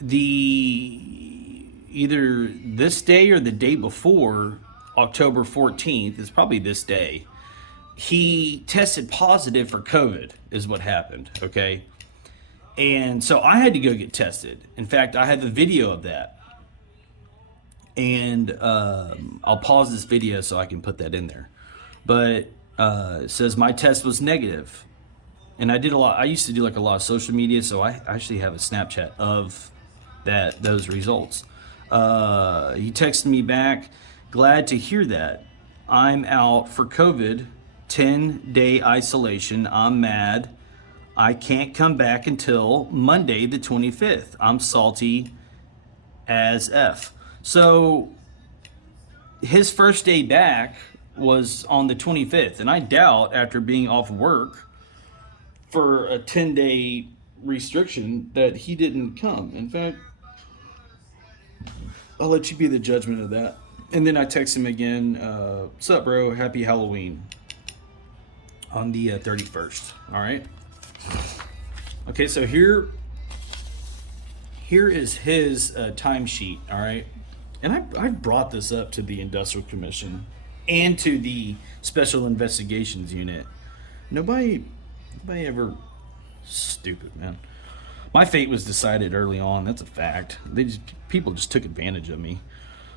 either this day or the day before, October 14th, it's probably this day, he tested positive for COVID, is what happened, okay? And so I had to go get tested. In fact, I had the video of that. And I'll pause this video so I can put that in there. But it says my test was negative. And I used to do like a lot of social media, so I actually have a Snapchat of those results. He texted me back, glad to hear that. I'm out for COVID, 10-day isolation. I'm mad. I can't come back until Monday the 25th. I'm salty as F. So his first day back was on the 25th, and I doubt after being off work for a 10-day restriction that he didn't come. In fact, I'll let you be the judgment of that. And then I text him again, what's up, bro? Happy Halloween on the 31st. All right. Okay, so here is his timesheet. All right. And I brought this up to the Industrial Commission and to the Special Investigations Unit. Nobody ever. Stupid, man. My fate was decided early on. That's a fact. People just took advantage of me.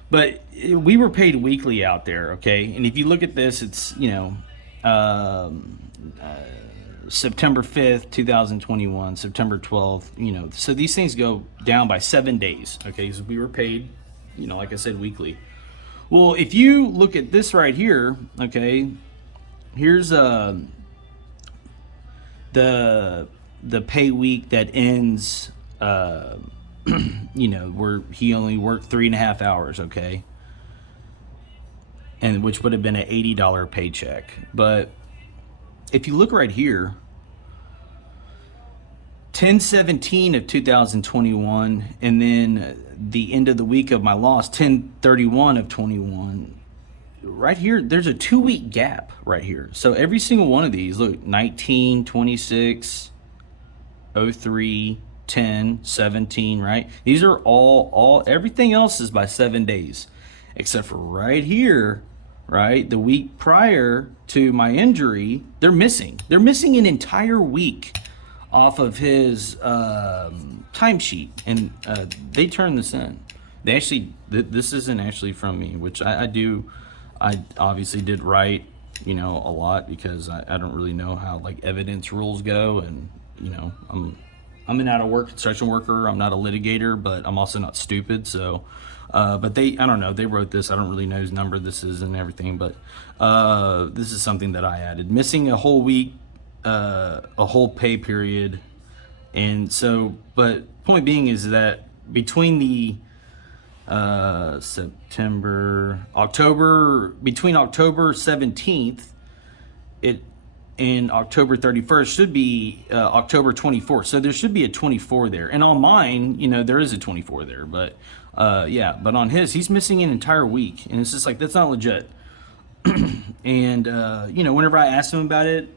But we were paid weekly out there, okay? And if you look at this, it's, September 5th, 2021, September 12th, so these things go down by 7 days, okay? So we were paid, like I said, weekly. Well, if you look at this right here, okay, here's the pay week that ends, where he only worked 3.5 hours, okay? And which would have been an $80 paycheck. But if you look right here, 10/17 of 2021, and then the end of the week of my loss, 10/31 of 21. Right here, there's a 2-week gap right here. So every single one of these, look, 19, 26, 03, 10, 17, right? These are all everything else is by 7 days, except for right here, right? The week prior to my injury, they're missing an entire week off of his timesheet, and they turned this in. They actually, this isn't actually from me, which I obviously did write, a lot, because I don't really know how like evidence rules go, and I'm an out of work construction worker. I'm not a litigator, but I'm also not stupid. So, but I don't know. They wrote this. I don't really know whose number this is and everything, but this is something that I added. Missing a whole week, a whole pay period, and so. But point being is that between the between October 17th, and October 31st should be October 24th. So there should be a 24 there. And on mine, there is a 24 there. But but on his, he's missing an entire week. And it's just like, that's not legit. And, whenever I asked him about it,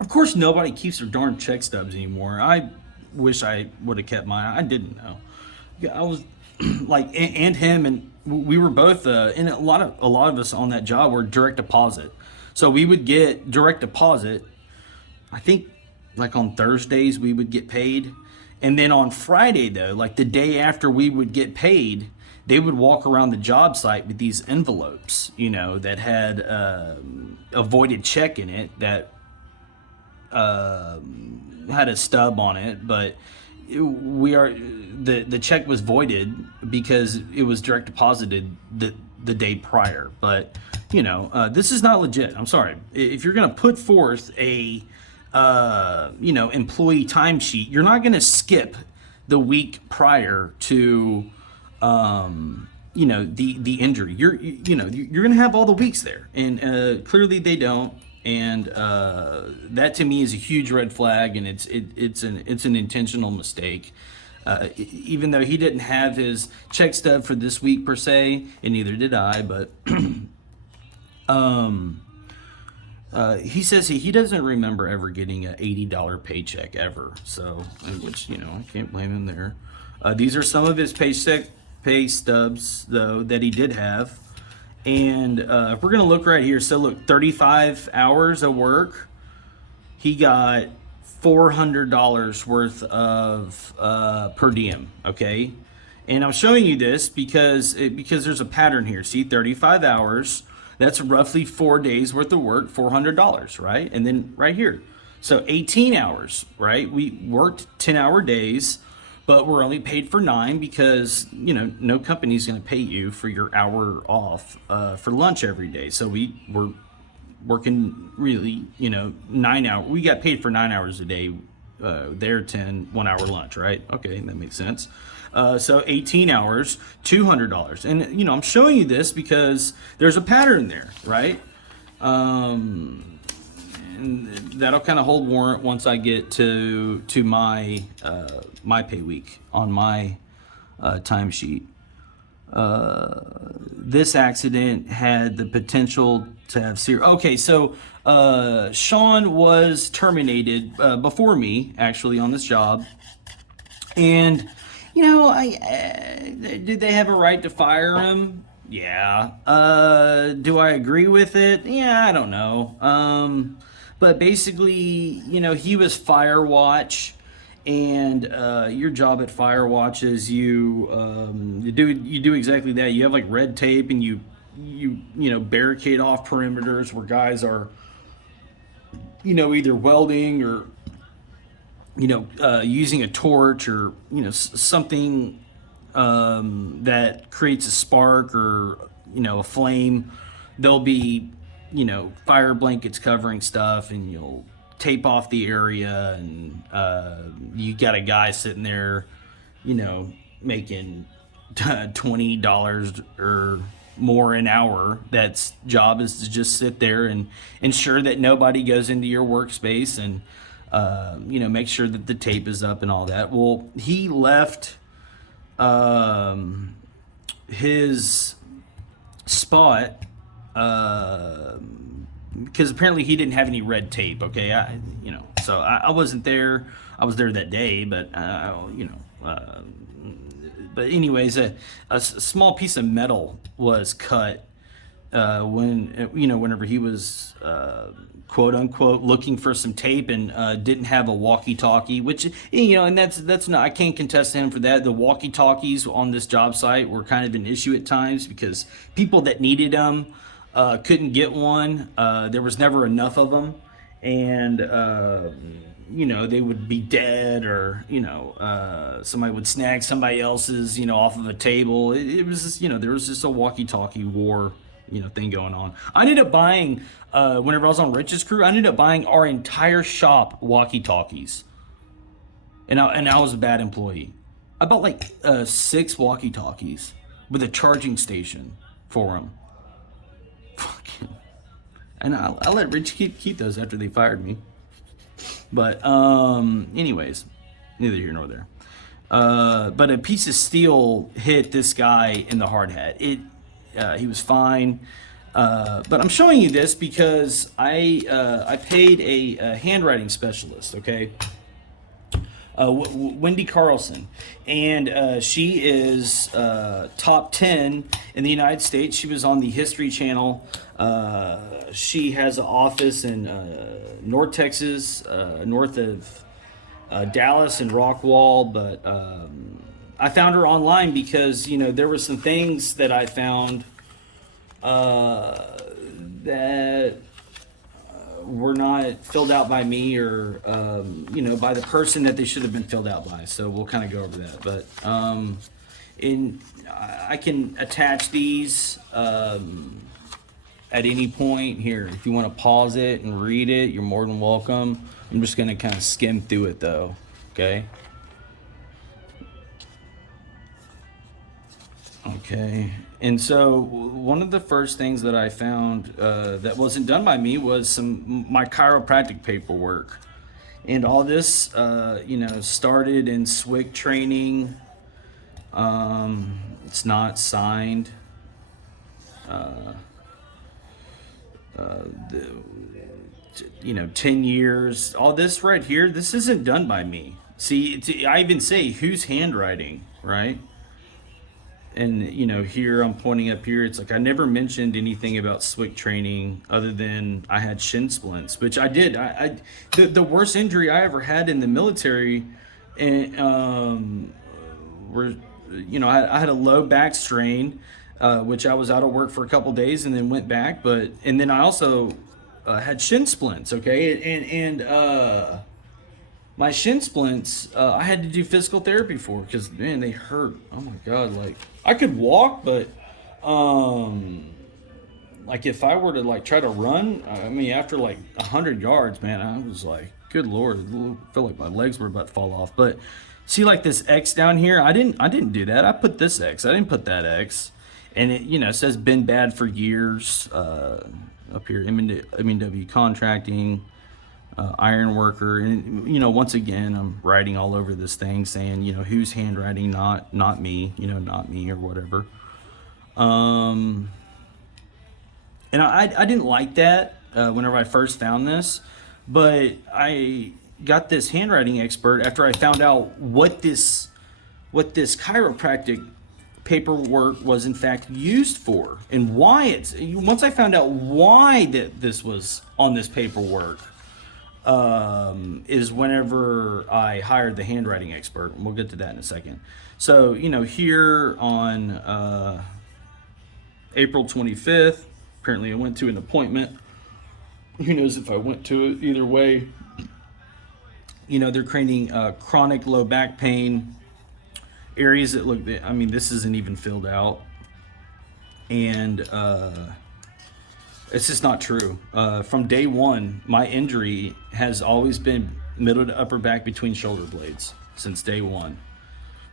of course, nobody keeps their darn check stubs anymore. I wish I would have kept mine. I didn't know. I was like, and him, and we were both, and a lot of us on that job were direct deposit. So we would get direct deposit. I think like on Thursdays we would get paid. And then on Friday though, like the day after we would get paid, they would walk around the job site with these envelopes, that had a voided check in it that had a stub on it, but the check was voided because it was direct deposited the day prior. But this is not legit. I'm sorry. If you're going to put forth a employee timesheet, you're not going to skip the week prior to the injury. You're going to have all the weeks there, and clearly they don't. And that to me is a huge red flag, and it's an intentional mistake. Even though he didn't have his check stub for this week per se, and neither did I, but he says he doesn't remember ever getting an $80 paycheck ever. So, which I can't blame him there. These are some of his pay stubs though that he did have. And if we're gonna look right here, so look, 35 hours of work, he got $400 worth of per diem, okay? And I'm showing you this because there's a pattern here. See, 35 hours, that's roughly 4 days worth of work, $400, right? And then right here, so 18 hours, right? We worked 10-hour days, but we're only paid for 9 because, you know, no company's going to pay you for your hour off for lunch every day. So we were working really, you know, 9 hours. We got paid for 9 hours a day. There 10 1 hour lunch, right? Okay, that makes sense. So 18 hours, $200. And you know, I'm showing you this because there's a pattern there, right? And that'll kind of hold warrant once I get to my my pay week on my timesheet. This accident had the potential to have serious. Okay, so Sean was terminated before me, actually, on this job, and you know, did they have a right to fire him? Yeah. Do I agree with it? Yeah, I don't know. But basically, you know, he was fire watch. And your job at Firewatch is you do exactly that. You have like red tape, and you know, barricade off perimeters where guys are, you know, either welding or, you know, using a torch or, you know, something that creates a spark or, you know, a flame. There'll be, you know, fire blankets covering stuff, and you'll tape off the area, and you got a guy sitting there, you know, making $20 or more an hour. That's job is to just sit there and ensure that nobody goes into your workspace, and you know, make sure that the tape is up and all that. Well, he left his spot because apparently he didn't have any red tape. Okay, you know, so I wasn't there. I was there that day, but you know, but anyways, a small piece of metal was cut when, you know, whenever he was quote unquote looking for some tape, and didn't have a walkie-talkie, which, you know, and that's not, I can't contest him for that. The walkie-talkies on this job site were kind of an issue at times because people that needed them couldn't get one. There was never enough of them, and you know, they would be dead, or, you know, somebody would snag somebody else's, you know, off of a table. It was just, you know, there was just a walkie-talkie war, you know, thing going on. I ended up buying, whenever I was on Rich's crew, I ended up buying our entire shop walkie-talkies, and I was a bad employee. I bought like 6 walkie-talkies with a charging station for them. And I let Rich keep those after they fired me. But anyways, neither here nor there. But a piece of steel hit this guy in the hard hat. He was fine. But I'm showing you this because I paid a handwriting specialist, okay? Wendy Carlson, and she is top 10 in the United States. She was on the History Channel. She has an office in North Texas, north of Dallas and Rockwall, but I found her online because, you know, there were some things that I found that were not filled out by me, or you know, by the person that they should have been filled out by. So we'll kind of go over that. But I can attach these at any point here. If you want to pause it and read it, you're more than welcome. I'm just going to kind of skim through it though. Okay. Okay. And so one of the first things that I found that wasn't done by me was my chiropractic paperwork. And all this, you know, started in SWIC training. It's not signed. You know, 10 years. All this right here, this isn't done by me. See, I even say whose handwriting, right? And, you know, here I'm pointing up here, it's like I never mentioned anything about SWIC training other than I had shin splints, which I did. The worst injury I ever had in the military, and I had a low back strain, which I was out of work for a couple days and then went back. And then I also had shin splints. Okay, and my shin splints, I had to do physical therapy for because man, they hurt. Oh my god, like I could walk, but like if I were to like try to run, I mean after like 100 yards, man, I was like, good lord, I felt like my legs were about to fall off. But see, like this X down here, I didn't do that. I put this X. I didn't put that X, and it says been bad for years. Up here, M&W contracting, iron worker, and once again, I'm writing all over this thing saying whose handwriting, not me, not me or whatever. And I didn't like that whenever I first found this, but I got this handwriting expert after I found out what this chiropractic paperwork was in fact used for and why once I found out why this was on this paperwork, is whenever I hired the handwriting expert, and we'll get to that in a second. So here on April 25th, apparently I went to an appointment. Who knows if I went to it? Either way, they're creating chronic low back pain, areas that look, I mean, this isn't even filled out. And it's just not true. From day one, my injury has always been middle to upper back between shoulder blades since day one.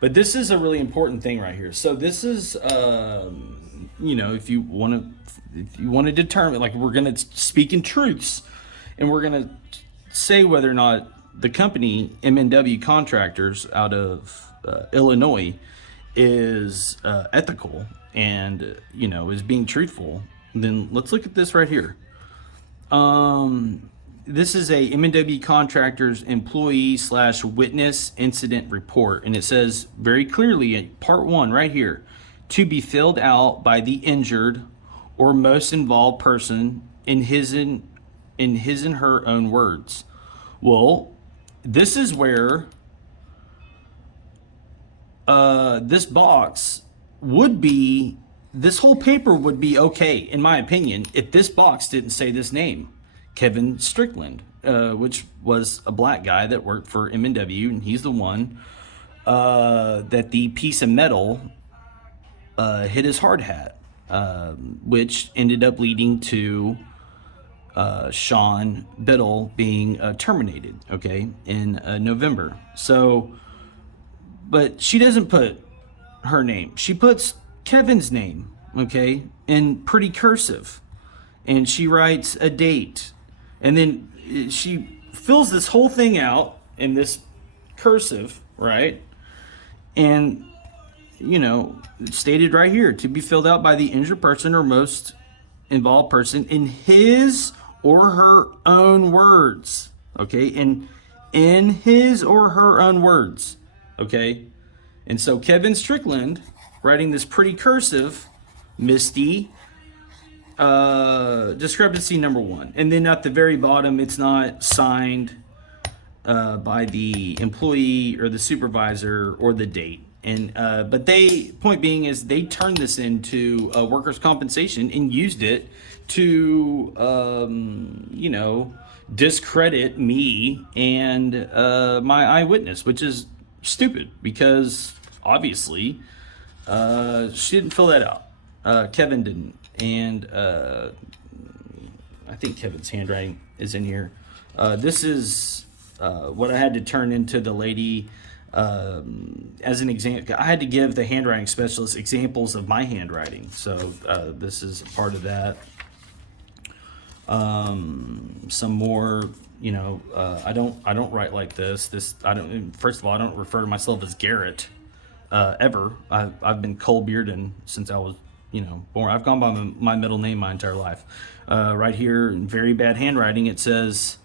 But this is a really important thing right here. So this is, if you want to determine, like we're going to speak in truths, and we're going to say whether or not the company M&W Contractors out of Illinois is ethical and is being truthful. Then let's look at this right here. This is a M&W Contractors employee/witness incident report, and it says very clearly in part 1 right here, to be filled out by the injured or most involved person in his and her own words. Well, this is where this box would be, this whole paper would be okay, in my opinion, if this box didn't say this name, Kevin Strickland, which was a black guy that worked for M&W, and he's the one that the piece of metal hit his hard hat, which ended up leading to Sean Biddle being terminated, in November. So, but she doesn't put her name. She puts Kevin's name, in pretty cursive. And she writes a date. And then she fills this whole thing out in this cursive, right? And, it's stated right here, to be filled out by the injured person or most involved person in his or her own words, in his or her own words, And so Kevin Strickland, writing this pretty cursive, Misty, discrepancy number 1. And then at the very bottom, it's not signed by the employee or the supervisor or the date. And but point being is they turned this into workers' compensation and used it to discredit me and my eyewitness, which is stupid because obviously she didn't fill that out. Kevin didn't. And I think Kevin's handwriting is in here. This is what I had to turn into the lady as an example. I had to give the handwriting specialist examples of my handwriting. So this is part of that. Some more, I don't write like this. First of all, I don't refer to myself as Garrett ever. I've been Cole Bearden since I was born. I've gone by my middle name my entire life. Right here in very bad handwriting, it says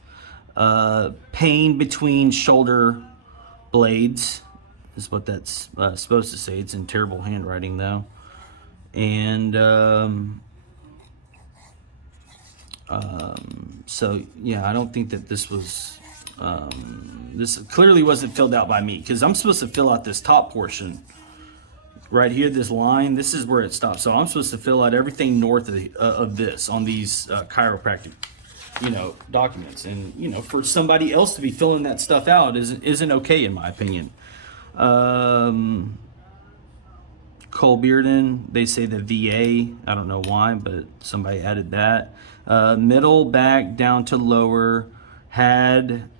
pain between shoulder blades is what that's supposed to say. It's in terrible handwriting though. And so yeah, I don't think that this was this clearly wasn't filled out by me, because I'm supposed to fill out this top portion right here, this line, this is where it stops. So I'm supposed to fill out everything north of this on these chiropractic, documents. And, for somebody else to be filling that stuff out isn't okay, in my opinion. Cole Bearden, they say the VA. I don't know why, but somebody added that. Middle back down to lower, had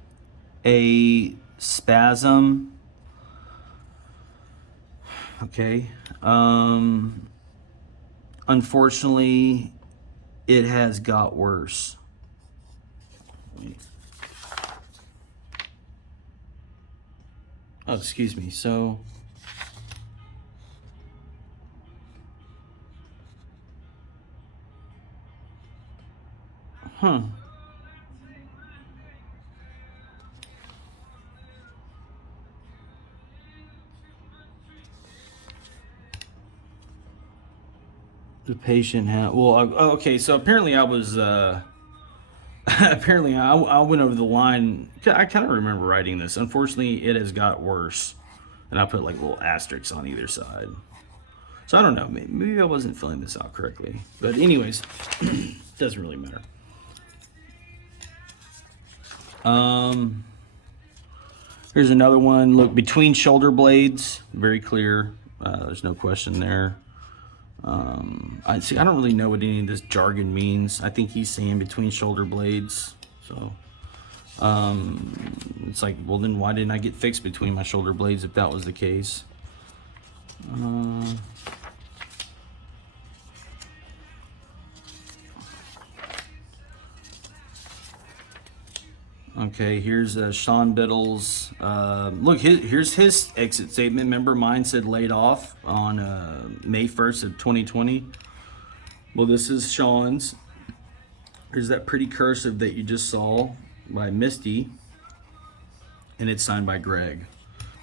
a spasm. Okay. Unfortunately, it has got worse. Oh, excuse me. So, the patient had, okay, so apparently I was, apparently I went over the line. I kind of remember writing this. Unfortunately, it has got worse. And I put like little asterisks on either side. So I don't know, maybe I wasn't filling this out correctly. But anyways, doesn't really matter. Here's another one. Look, between shoulder blades, very clear. There's no question there. I don't really know what any of this jargon means. I think he's saying between shoulder blades. So, it's like, well, then why didn't I get fixed between my shoulder blades if that was the case? Okay, here's Sean Biddle's. Look, here's his exit statement. Remember, mine said laid off on May 1st of 2020. Well, this is Sean's. Here's that pretty cursive that you just saw by Misty, and it's signed by Greg.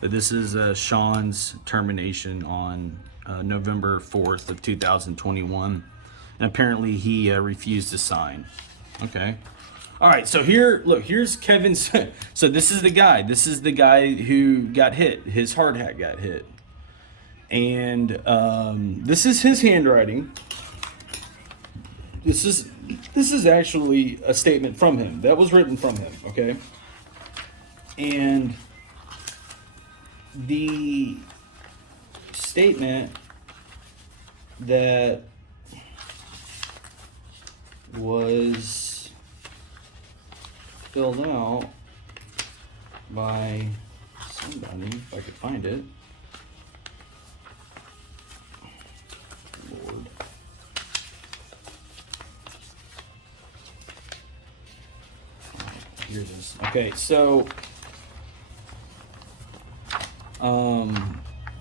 But this is Sean's termination on November 4th of 2021, and apparently he refused to sign. Okay. All right, so here's Kevin's. So this is the guy. This is the guy who got hit. His hard hat got hit. And this is his handwriting. This is actually a statement from him. That was written from him, okay? And the statement that was filled out by somebody, if I could find it. Lord. Here it is. Okay, so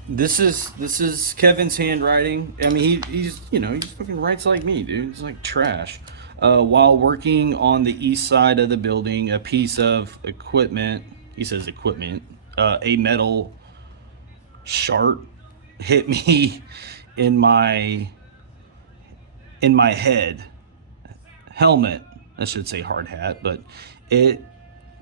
this is Kevin's handwriting. I mean, he's he fucking writes like me, dude. It's like trash. While working on the east side of the building, a piece of equipment, he says equipment, a metal sharp hit me in my head. Helmet, I should say hard hat, but it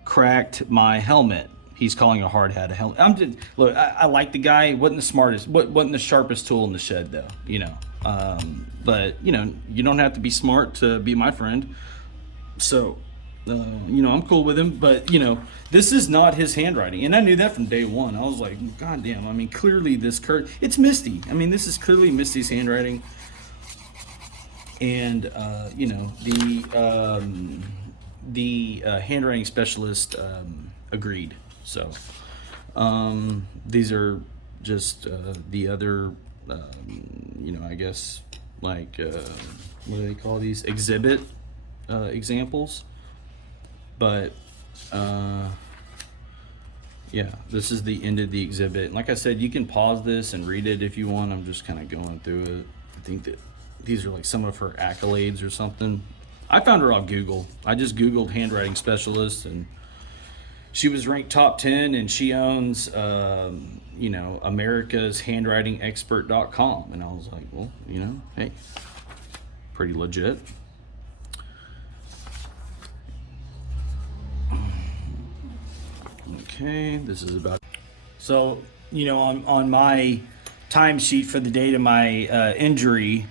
cracked my helmet. He's calling a hard hat a helmet. Look, I like the guy. Wasn't the smartest, wasn't the sharpest tool in the shed, though, but you don't have to be smart to be my friend. So, I'm cool with him, but this is not his handwriting. And I knew that from day one. I was like, God damn, I mean, clearly it's Misty. I mean, this is clearly Misty's handwriting. And, the handwriting specialist, agreed. So, these are just, the other, I guess, like, what do they call these? Exhibit examples. But, yeah, this is the end of the exhibit. Like I said, you can pause this and read it if you want. I'm just kind of going through it. I think that these are like some of her accolades or something. I found her on Google. I just Googled handwriting specialist, and she was ranked top 10, and she owns, America's handwritingexpert.com. And I was like, well, hey, pretty legit. Okay, this is about, so, on my timesheet for the date of my injury,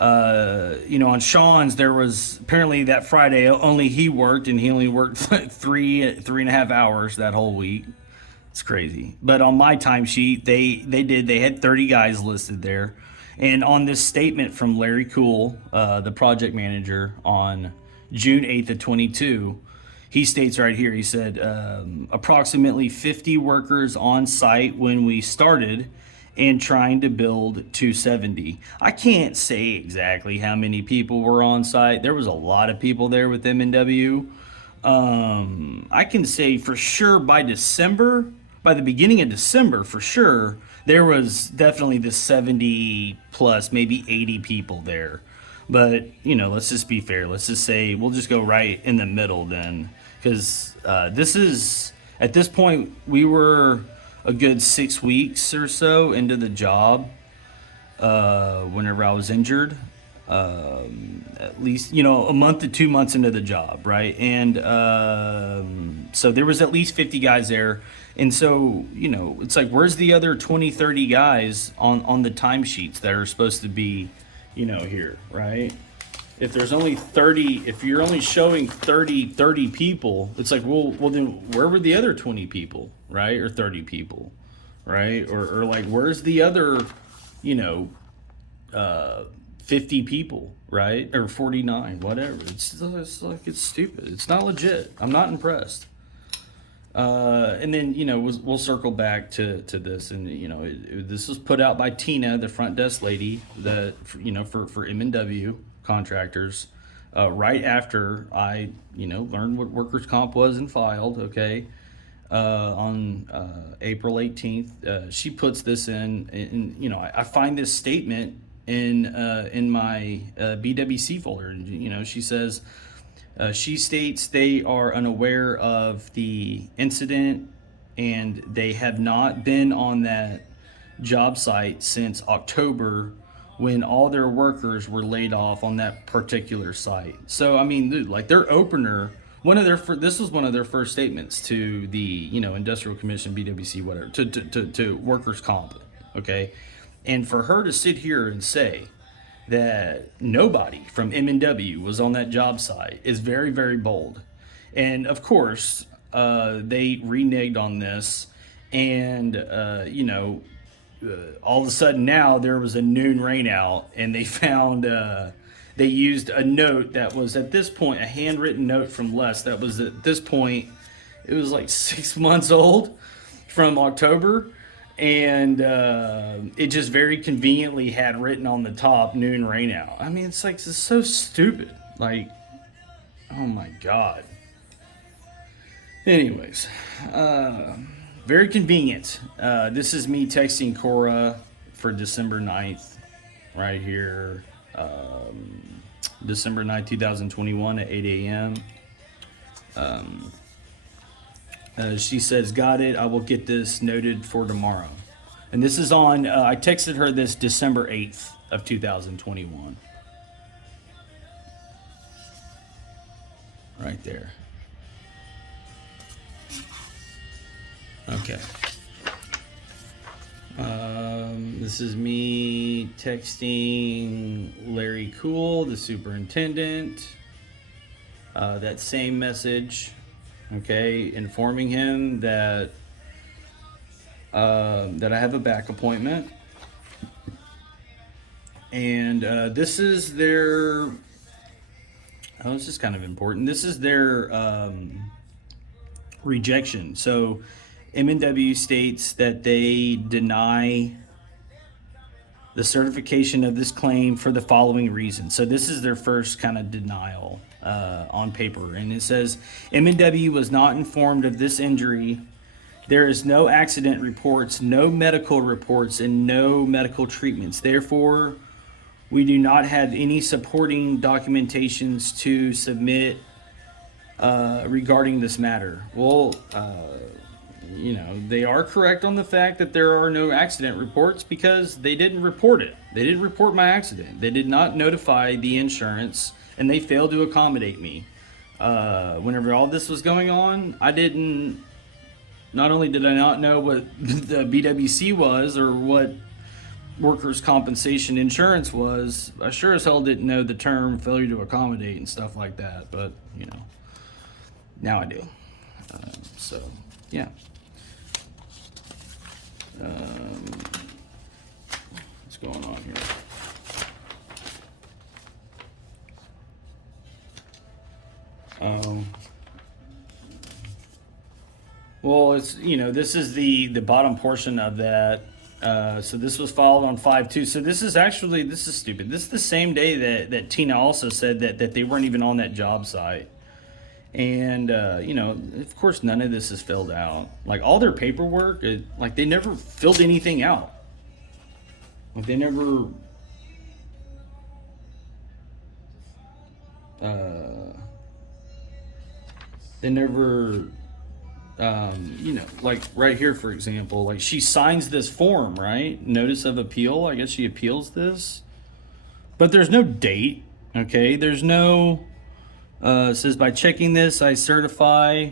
on Sean's, there was apparently that Friday only he worked, and he only worked like 3.5 hours that whole week. It's crazy. But on my timesheet, they had 30 guys listed there. And on this statement from Larry Cool, the project manager, on June 8th of 22, he states right here, he said, approximately 50 workers on site when we started and trying to build 270. I can't say exactly how many people were on site. There was a lot of people there with M&W. I can say for sure by the beginning of December, for sure, there was definitely the 70 plus, maybe 80 people there. But, let's just be fair. Let's just say we'll just go right in the middle then. Because at this point, we were a good 6 weeks or so into the job whenever I was injured. At least, a month to 2 months into the job, right? And so there was at least 50 guys there. And so, it's like, where's the other 20, 30 guys on the timesheets that are supposed to be, here, right? If there's only 30, if you're only showing 30 people, it's like, well, then where were the other 20 people, right? Or 30 people, right? Or like, where's the other, 50 people, right? Or 49, whatever. It's like, it's stupid. It's not legit. I'm not impressed. And then, we'll circle back to this, and, this was put out by Tina, the front desk lady, that, for M&W contractors, right after I, learned what workers' comp was and filed, okay, on April 18th. She puts this in, and, I find this statement in my BWC folder, and, she says, she states they are unaware of the incident and they have not been on that job site since October, when all their workers were laid off on that particular site. So, I mean, dude, like their opener, this was one of their first statements to the, Industrial Commission, BWC, whatever, to workers' comp, okay? And for her to sit here and say that nobody from M&W was on that job site is very, very bold. And of course, they reneged on this, and all of a sudden now there was a noon rain out, and they found they used a note that was at this point a handwritten note from Les that was at this point, it was like 6 months old, from October. And it just very conveniently had written on the top, noon rain out. I mean, it's like, it's so stupid. Like, oh my God. Anyways, very convenient. This is me texting Cora for December 9th, right here. December 9th, 2021 at 8 a.m. She says, got it. I will get this noted for tomorrow. And this is on, I texted her this December 8th of 2021. Right there. Okay. This is me texting Larry Cool, the superintendent. That same message. Okay, informing him that I have a back appointment, and this is their. Oh, this is kind of important. This is their rejection. So, M&W states that they deny the certification of this claim for the following reason. So this is their first kind of denial on paper, and it says M&W was not informed of this injury. There is no accident reports, no medical reports, and no medical treatments. Therefore, we do not have any supporting documentations to submit regarding this matter. Well, they are correct on the fact that there are no accident reports because they didn't report it. They didn't report my accident. They did not notify the insurance, and they failed to accommodate me. Whenever all this was going on, not only did I not know what the BWC was or what workers' compensation insurance was, I sure as hell didn't know the term failure to accommodate and stuff like that, but, you know, now I do. So, yeah. What's going on here? Well, it's, you know, this is the bottom portion of that. So this was filed on 5/2. So this is actually, this is stupid. This is the same day that Tina also said that they weren't even on that job site. And, you know, of course, none of this is filled out. Like, all their paperwork, like, they never filled anything out. Like, they never... you know, like right here, for example, like she signs this form, right? Notice of appeal. I guess she appeals this, but there's no date. Okay. There's no, it says by checking this, I certify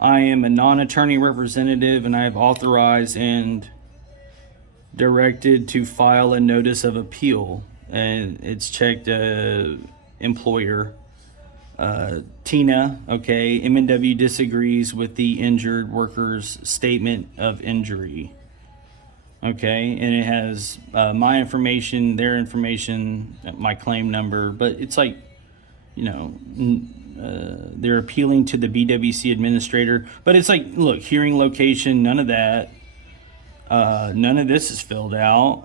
I am a non-attorney representative and I have authorized and directed to file a notice of appeal, and it's checked, employer. Tina, okay, M&W disagrees with the injured worker's statement of injury. Okay, and it has my information, their information, my claim number, but it's like, you know, they're appealing to the BWC administrator, but it's like, look, hearing location, none of that. None of this is filled out.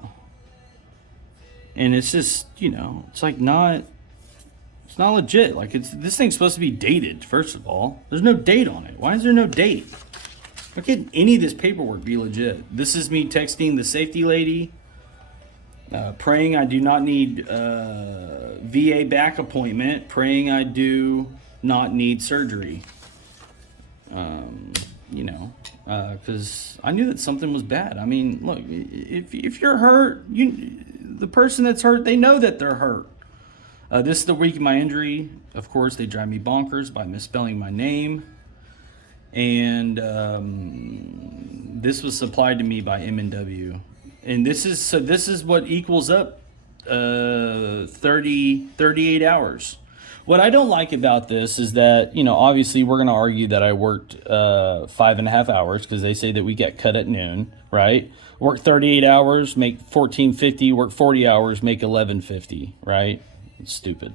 And it's just, you know, it's like not legit. Like, this thing's supposed to be dated, first of all. There's no date on it. Why is there no date? Why can't any of this paperwork be legit? This is me texting the safety lady, praying I do not need VA back appointment, praying I do not need surgery. You know, because I knew that something was bad. I mean, look, if you're hurt, the person that's hurt, they know that they're hurt. This is the week of my injury. Of course, they drive me bonkers by misspelling my name. And this was supplied to me by M&W. And this is what equals up 38 hours. What I don't like about this is that, you know, obviously we're going to argue that I worked 5.5 hours because they say that we get cut at noon, right? Work 38 hours, make $14.50. Work 40 hours, make $11.50, right? It's stupid.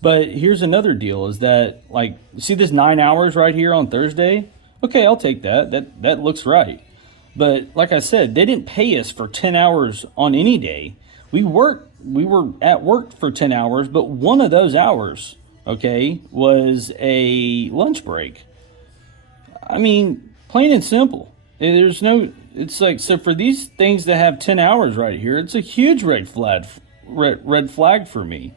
But here's another deal is that, like, see this 9 hours right here on Thursday? Okay, I'll take that. That looks right. But like I said, they didn't pay us for 10 hours on any day. We were at work for 10 hours, but one of those hours, okay, was a lunch break. I mean, plain and simple. There's no, it's like, so for these things to have 10 hours right here, it's a huge red flag for me.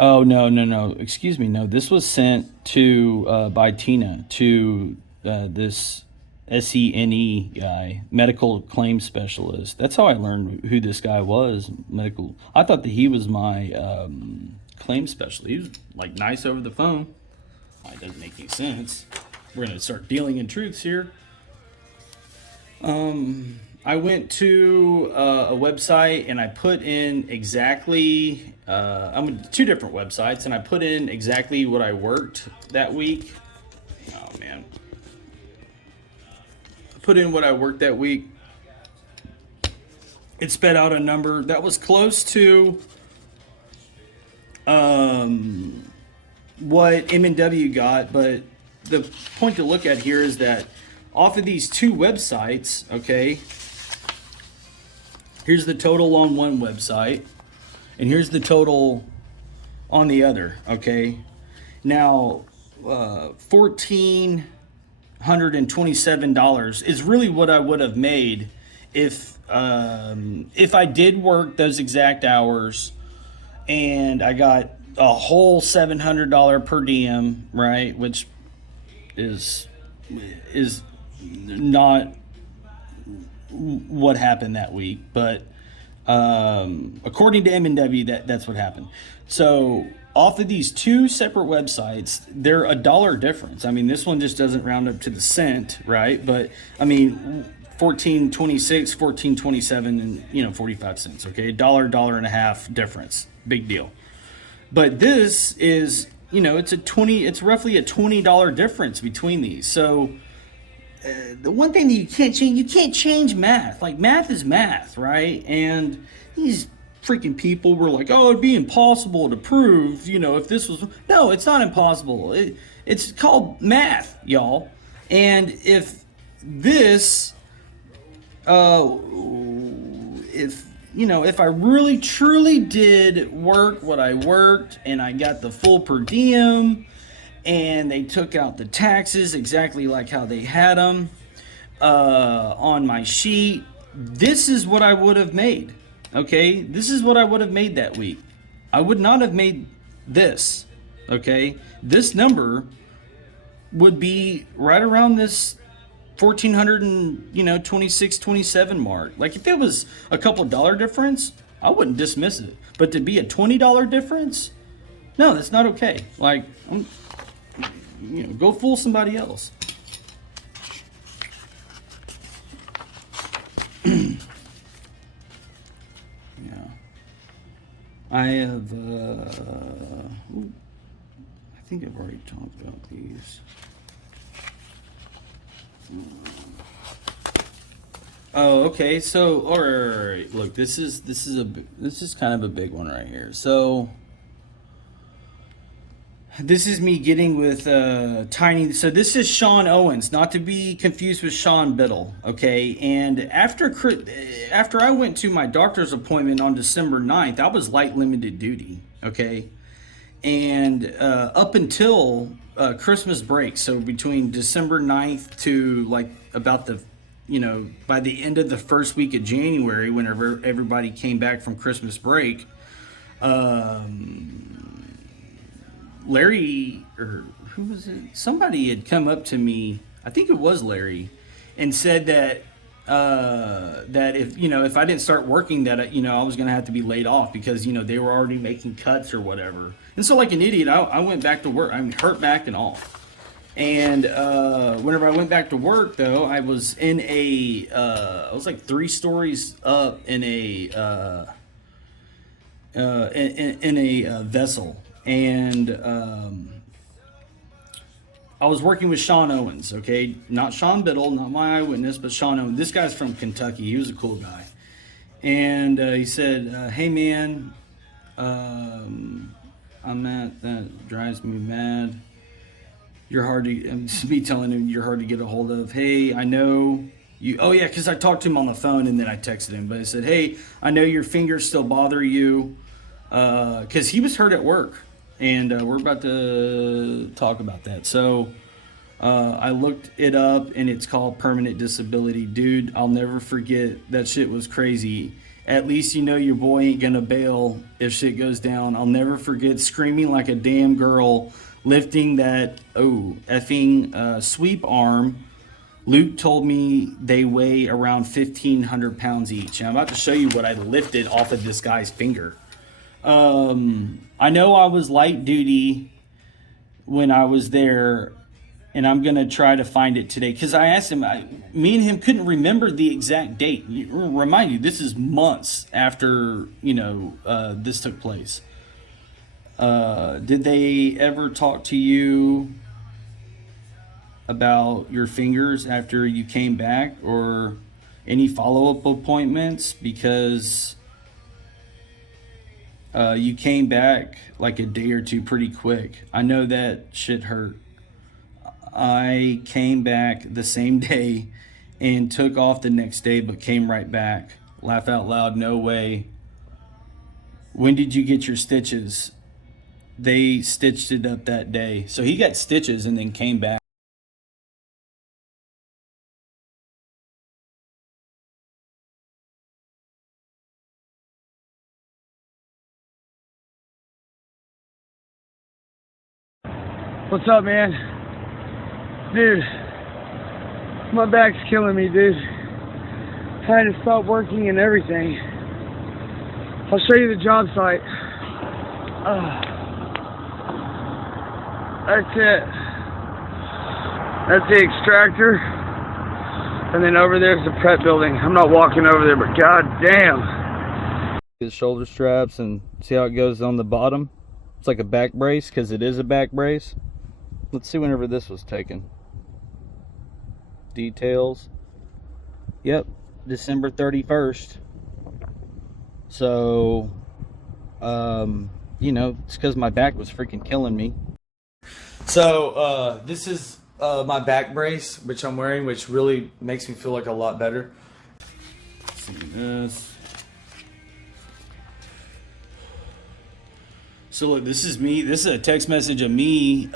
Oh, no. Excuse me. No, this was sent to, by Tina to this SENE guy, medical claims specialist. That's how I learned who this guy was. Medical. I thought that he was my claims specialist. He was like nice over the phone. It doesn't make any sense. We're going to start dealing in truths here. I went to a website and I put in exactly, I went to 2 different websites and I put in exactly what I worked that week. Oh man. I put in what I worked that week. It sped out a number that was close to what M&W got, but the point to look at here is that off of these 2 websites, okay, here's the total on one website, and here's the total on the other, okay? Now, $1,427 is really what I would have made if I did work those exact hours and I got a whole $700 per diem, right? Which is not what happened that week, but According to M&W, that's what happened. So off of these two separate websites, they're $1 difference. I mean, this one just doesn't round up to the cent, right? But I mean, 14.26, 14.27, and 45 cents. Okay, $1.50 difference, big deal. But this is, it's roughly a $20 difference between these. So the one thing that you can't change math. Like, math is math, right? And these freaking people were like, oh, it'd be impossible to prove, if this was. No, it's not impossible. It's called math, y'all. And if this, if I really truly did work what I worked and I got the full per diem and they took out the taxes exactly like how they had them on my sheet, this is what I would have made. Okay, this is what I would have made that week. I would not have made this. Okay, this number would be right around this 1,426, 27 mark. Like, if it was a couple dollar difference, I wouldn't dismiss it. But to be a $20 difference, no, that's not okay. Like, go fool somebody else. I have, I think I've already talked about these. Oh, okay. So, all right. Look, this is kind of a big one right here. So, this is me getting with Tiny. So this is Sean Owens, not to be confused with Sean Biddle. Okay, and after I went to my doctor's appointment on December 9th, I was light limited duty. Okay, and up until Christmas break, so between December 9th to like about the, by the end of the first week of January, whenever everybody came back from Christmas break, Larry, or who was it? Somebody had come up to me, I think it was Larry, and said that that if I didn't start working, that I was gonna have to be laid off because they were already making cuts or whatever. And so, like an idiot, I went back to work. I'm hurt back and all. And whenever I went back to work, though, I was in I was like 3 stories up in a vessel. And I was working with Sean Owens, okay? Not Sean Biddle, not my eyewitness, but Sean Owens. This guy's from Kentucky. He was a cool guy. And he said, hey, man, that drives me mad. You're hard to, me telling him you're hard to get a hold of. Hey, I know you, oh yeah, because I talked to him on the phone and then I texted him. But I said, hey, I know your fingers still bother you, because he was hurt at work. And we're about to talk about that. So I looked it up, and it's called permanent disability. Dude, I'll never forget. That shit was crazy. At least your boy ain't gonna bail if shit goes down. I'll never forget screaming like a damn girl, lifting that effing sweep arm. Luke told me they weigh around 1,500 pounds each. And I'm about to show you what I lifted off of this guy's finger. I know I was light duty when I was there, and I'm going to try to find it today. Because I asked him, me and him couldn't remember the exact date. Remind you, this is months after, this took place. Did they ever talk to you about your fingers after you came back, or any follow-up appointments? Because you came back like a day or two pretty quick. I know that shit hurt. I came back the same day and took off the next day, but came right back. Laugh out loud, no way. When did you get your stitches? They stitched it up that day. So he got stitches and then came back. What's up, man? Dude, my back's killing me, dude. I had to stop working and everything. I'll show you the job site. That's it. That's the extractor. And then over there's the prep building. I'm not walking over there, but god damn. The shoulder straps and see how it goes on the bottom. It's like a back brace because it is a back brace. Let's see whenever this was taken. Details. Yep, December 31st. So, you know, it's because my back was freaking killing me. So, this is my back brace, which I'm wearing, which really makes me feel like a lot better. Let's see this. So look, this is me. This is a text message of me.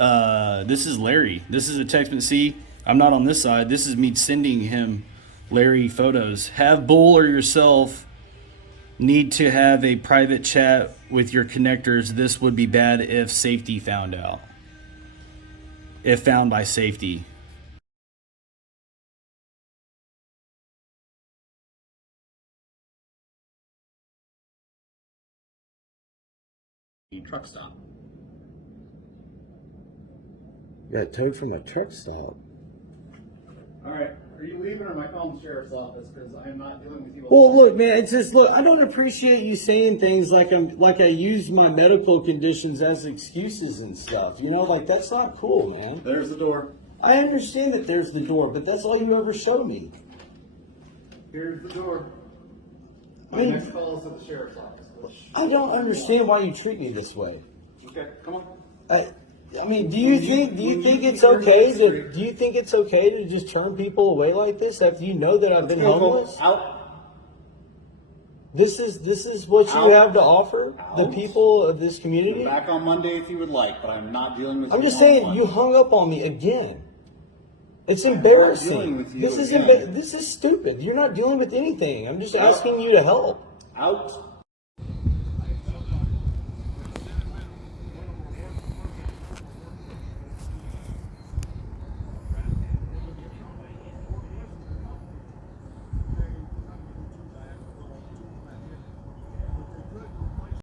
This is Larry. This is a text message. See, I'm not on this side. This is me sending him Larry photos. Have Bull or yourself need to have a private chat with your connectors. This would be bad if safety found out. If found by safety. Truck stop. Got towed from a truck stop. All right. Are you leaving or am I calling the sheriff's office? Because I'm not dealing with you. Well, look, man, it's just, look, I don't appreciate you saying things like I use my medical conditions as excuses and stuff. You know, like, that's not cool, man. There's the door. I understand that there's the door, but that's all you ever show me. Here's the door. I My mean, next call is at the sheriff's office. I don't understand why you treat me this way. Okay, come on. I mean, do you think it's okay to just turn people away like this after you know that I've been homeless? Out. This is what you have to offer the people of this community? Back on Monday if you would like, but I'm not dealing with I'm you just saying, on you Monday. hung up on me again. It's dealing embarrassing. with you This is again. this is stupid. You're not dealing with anything. I'm just asking you to help. Out.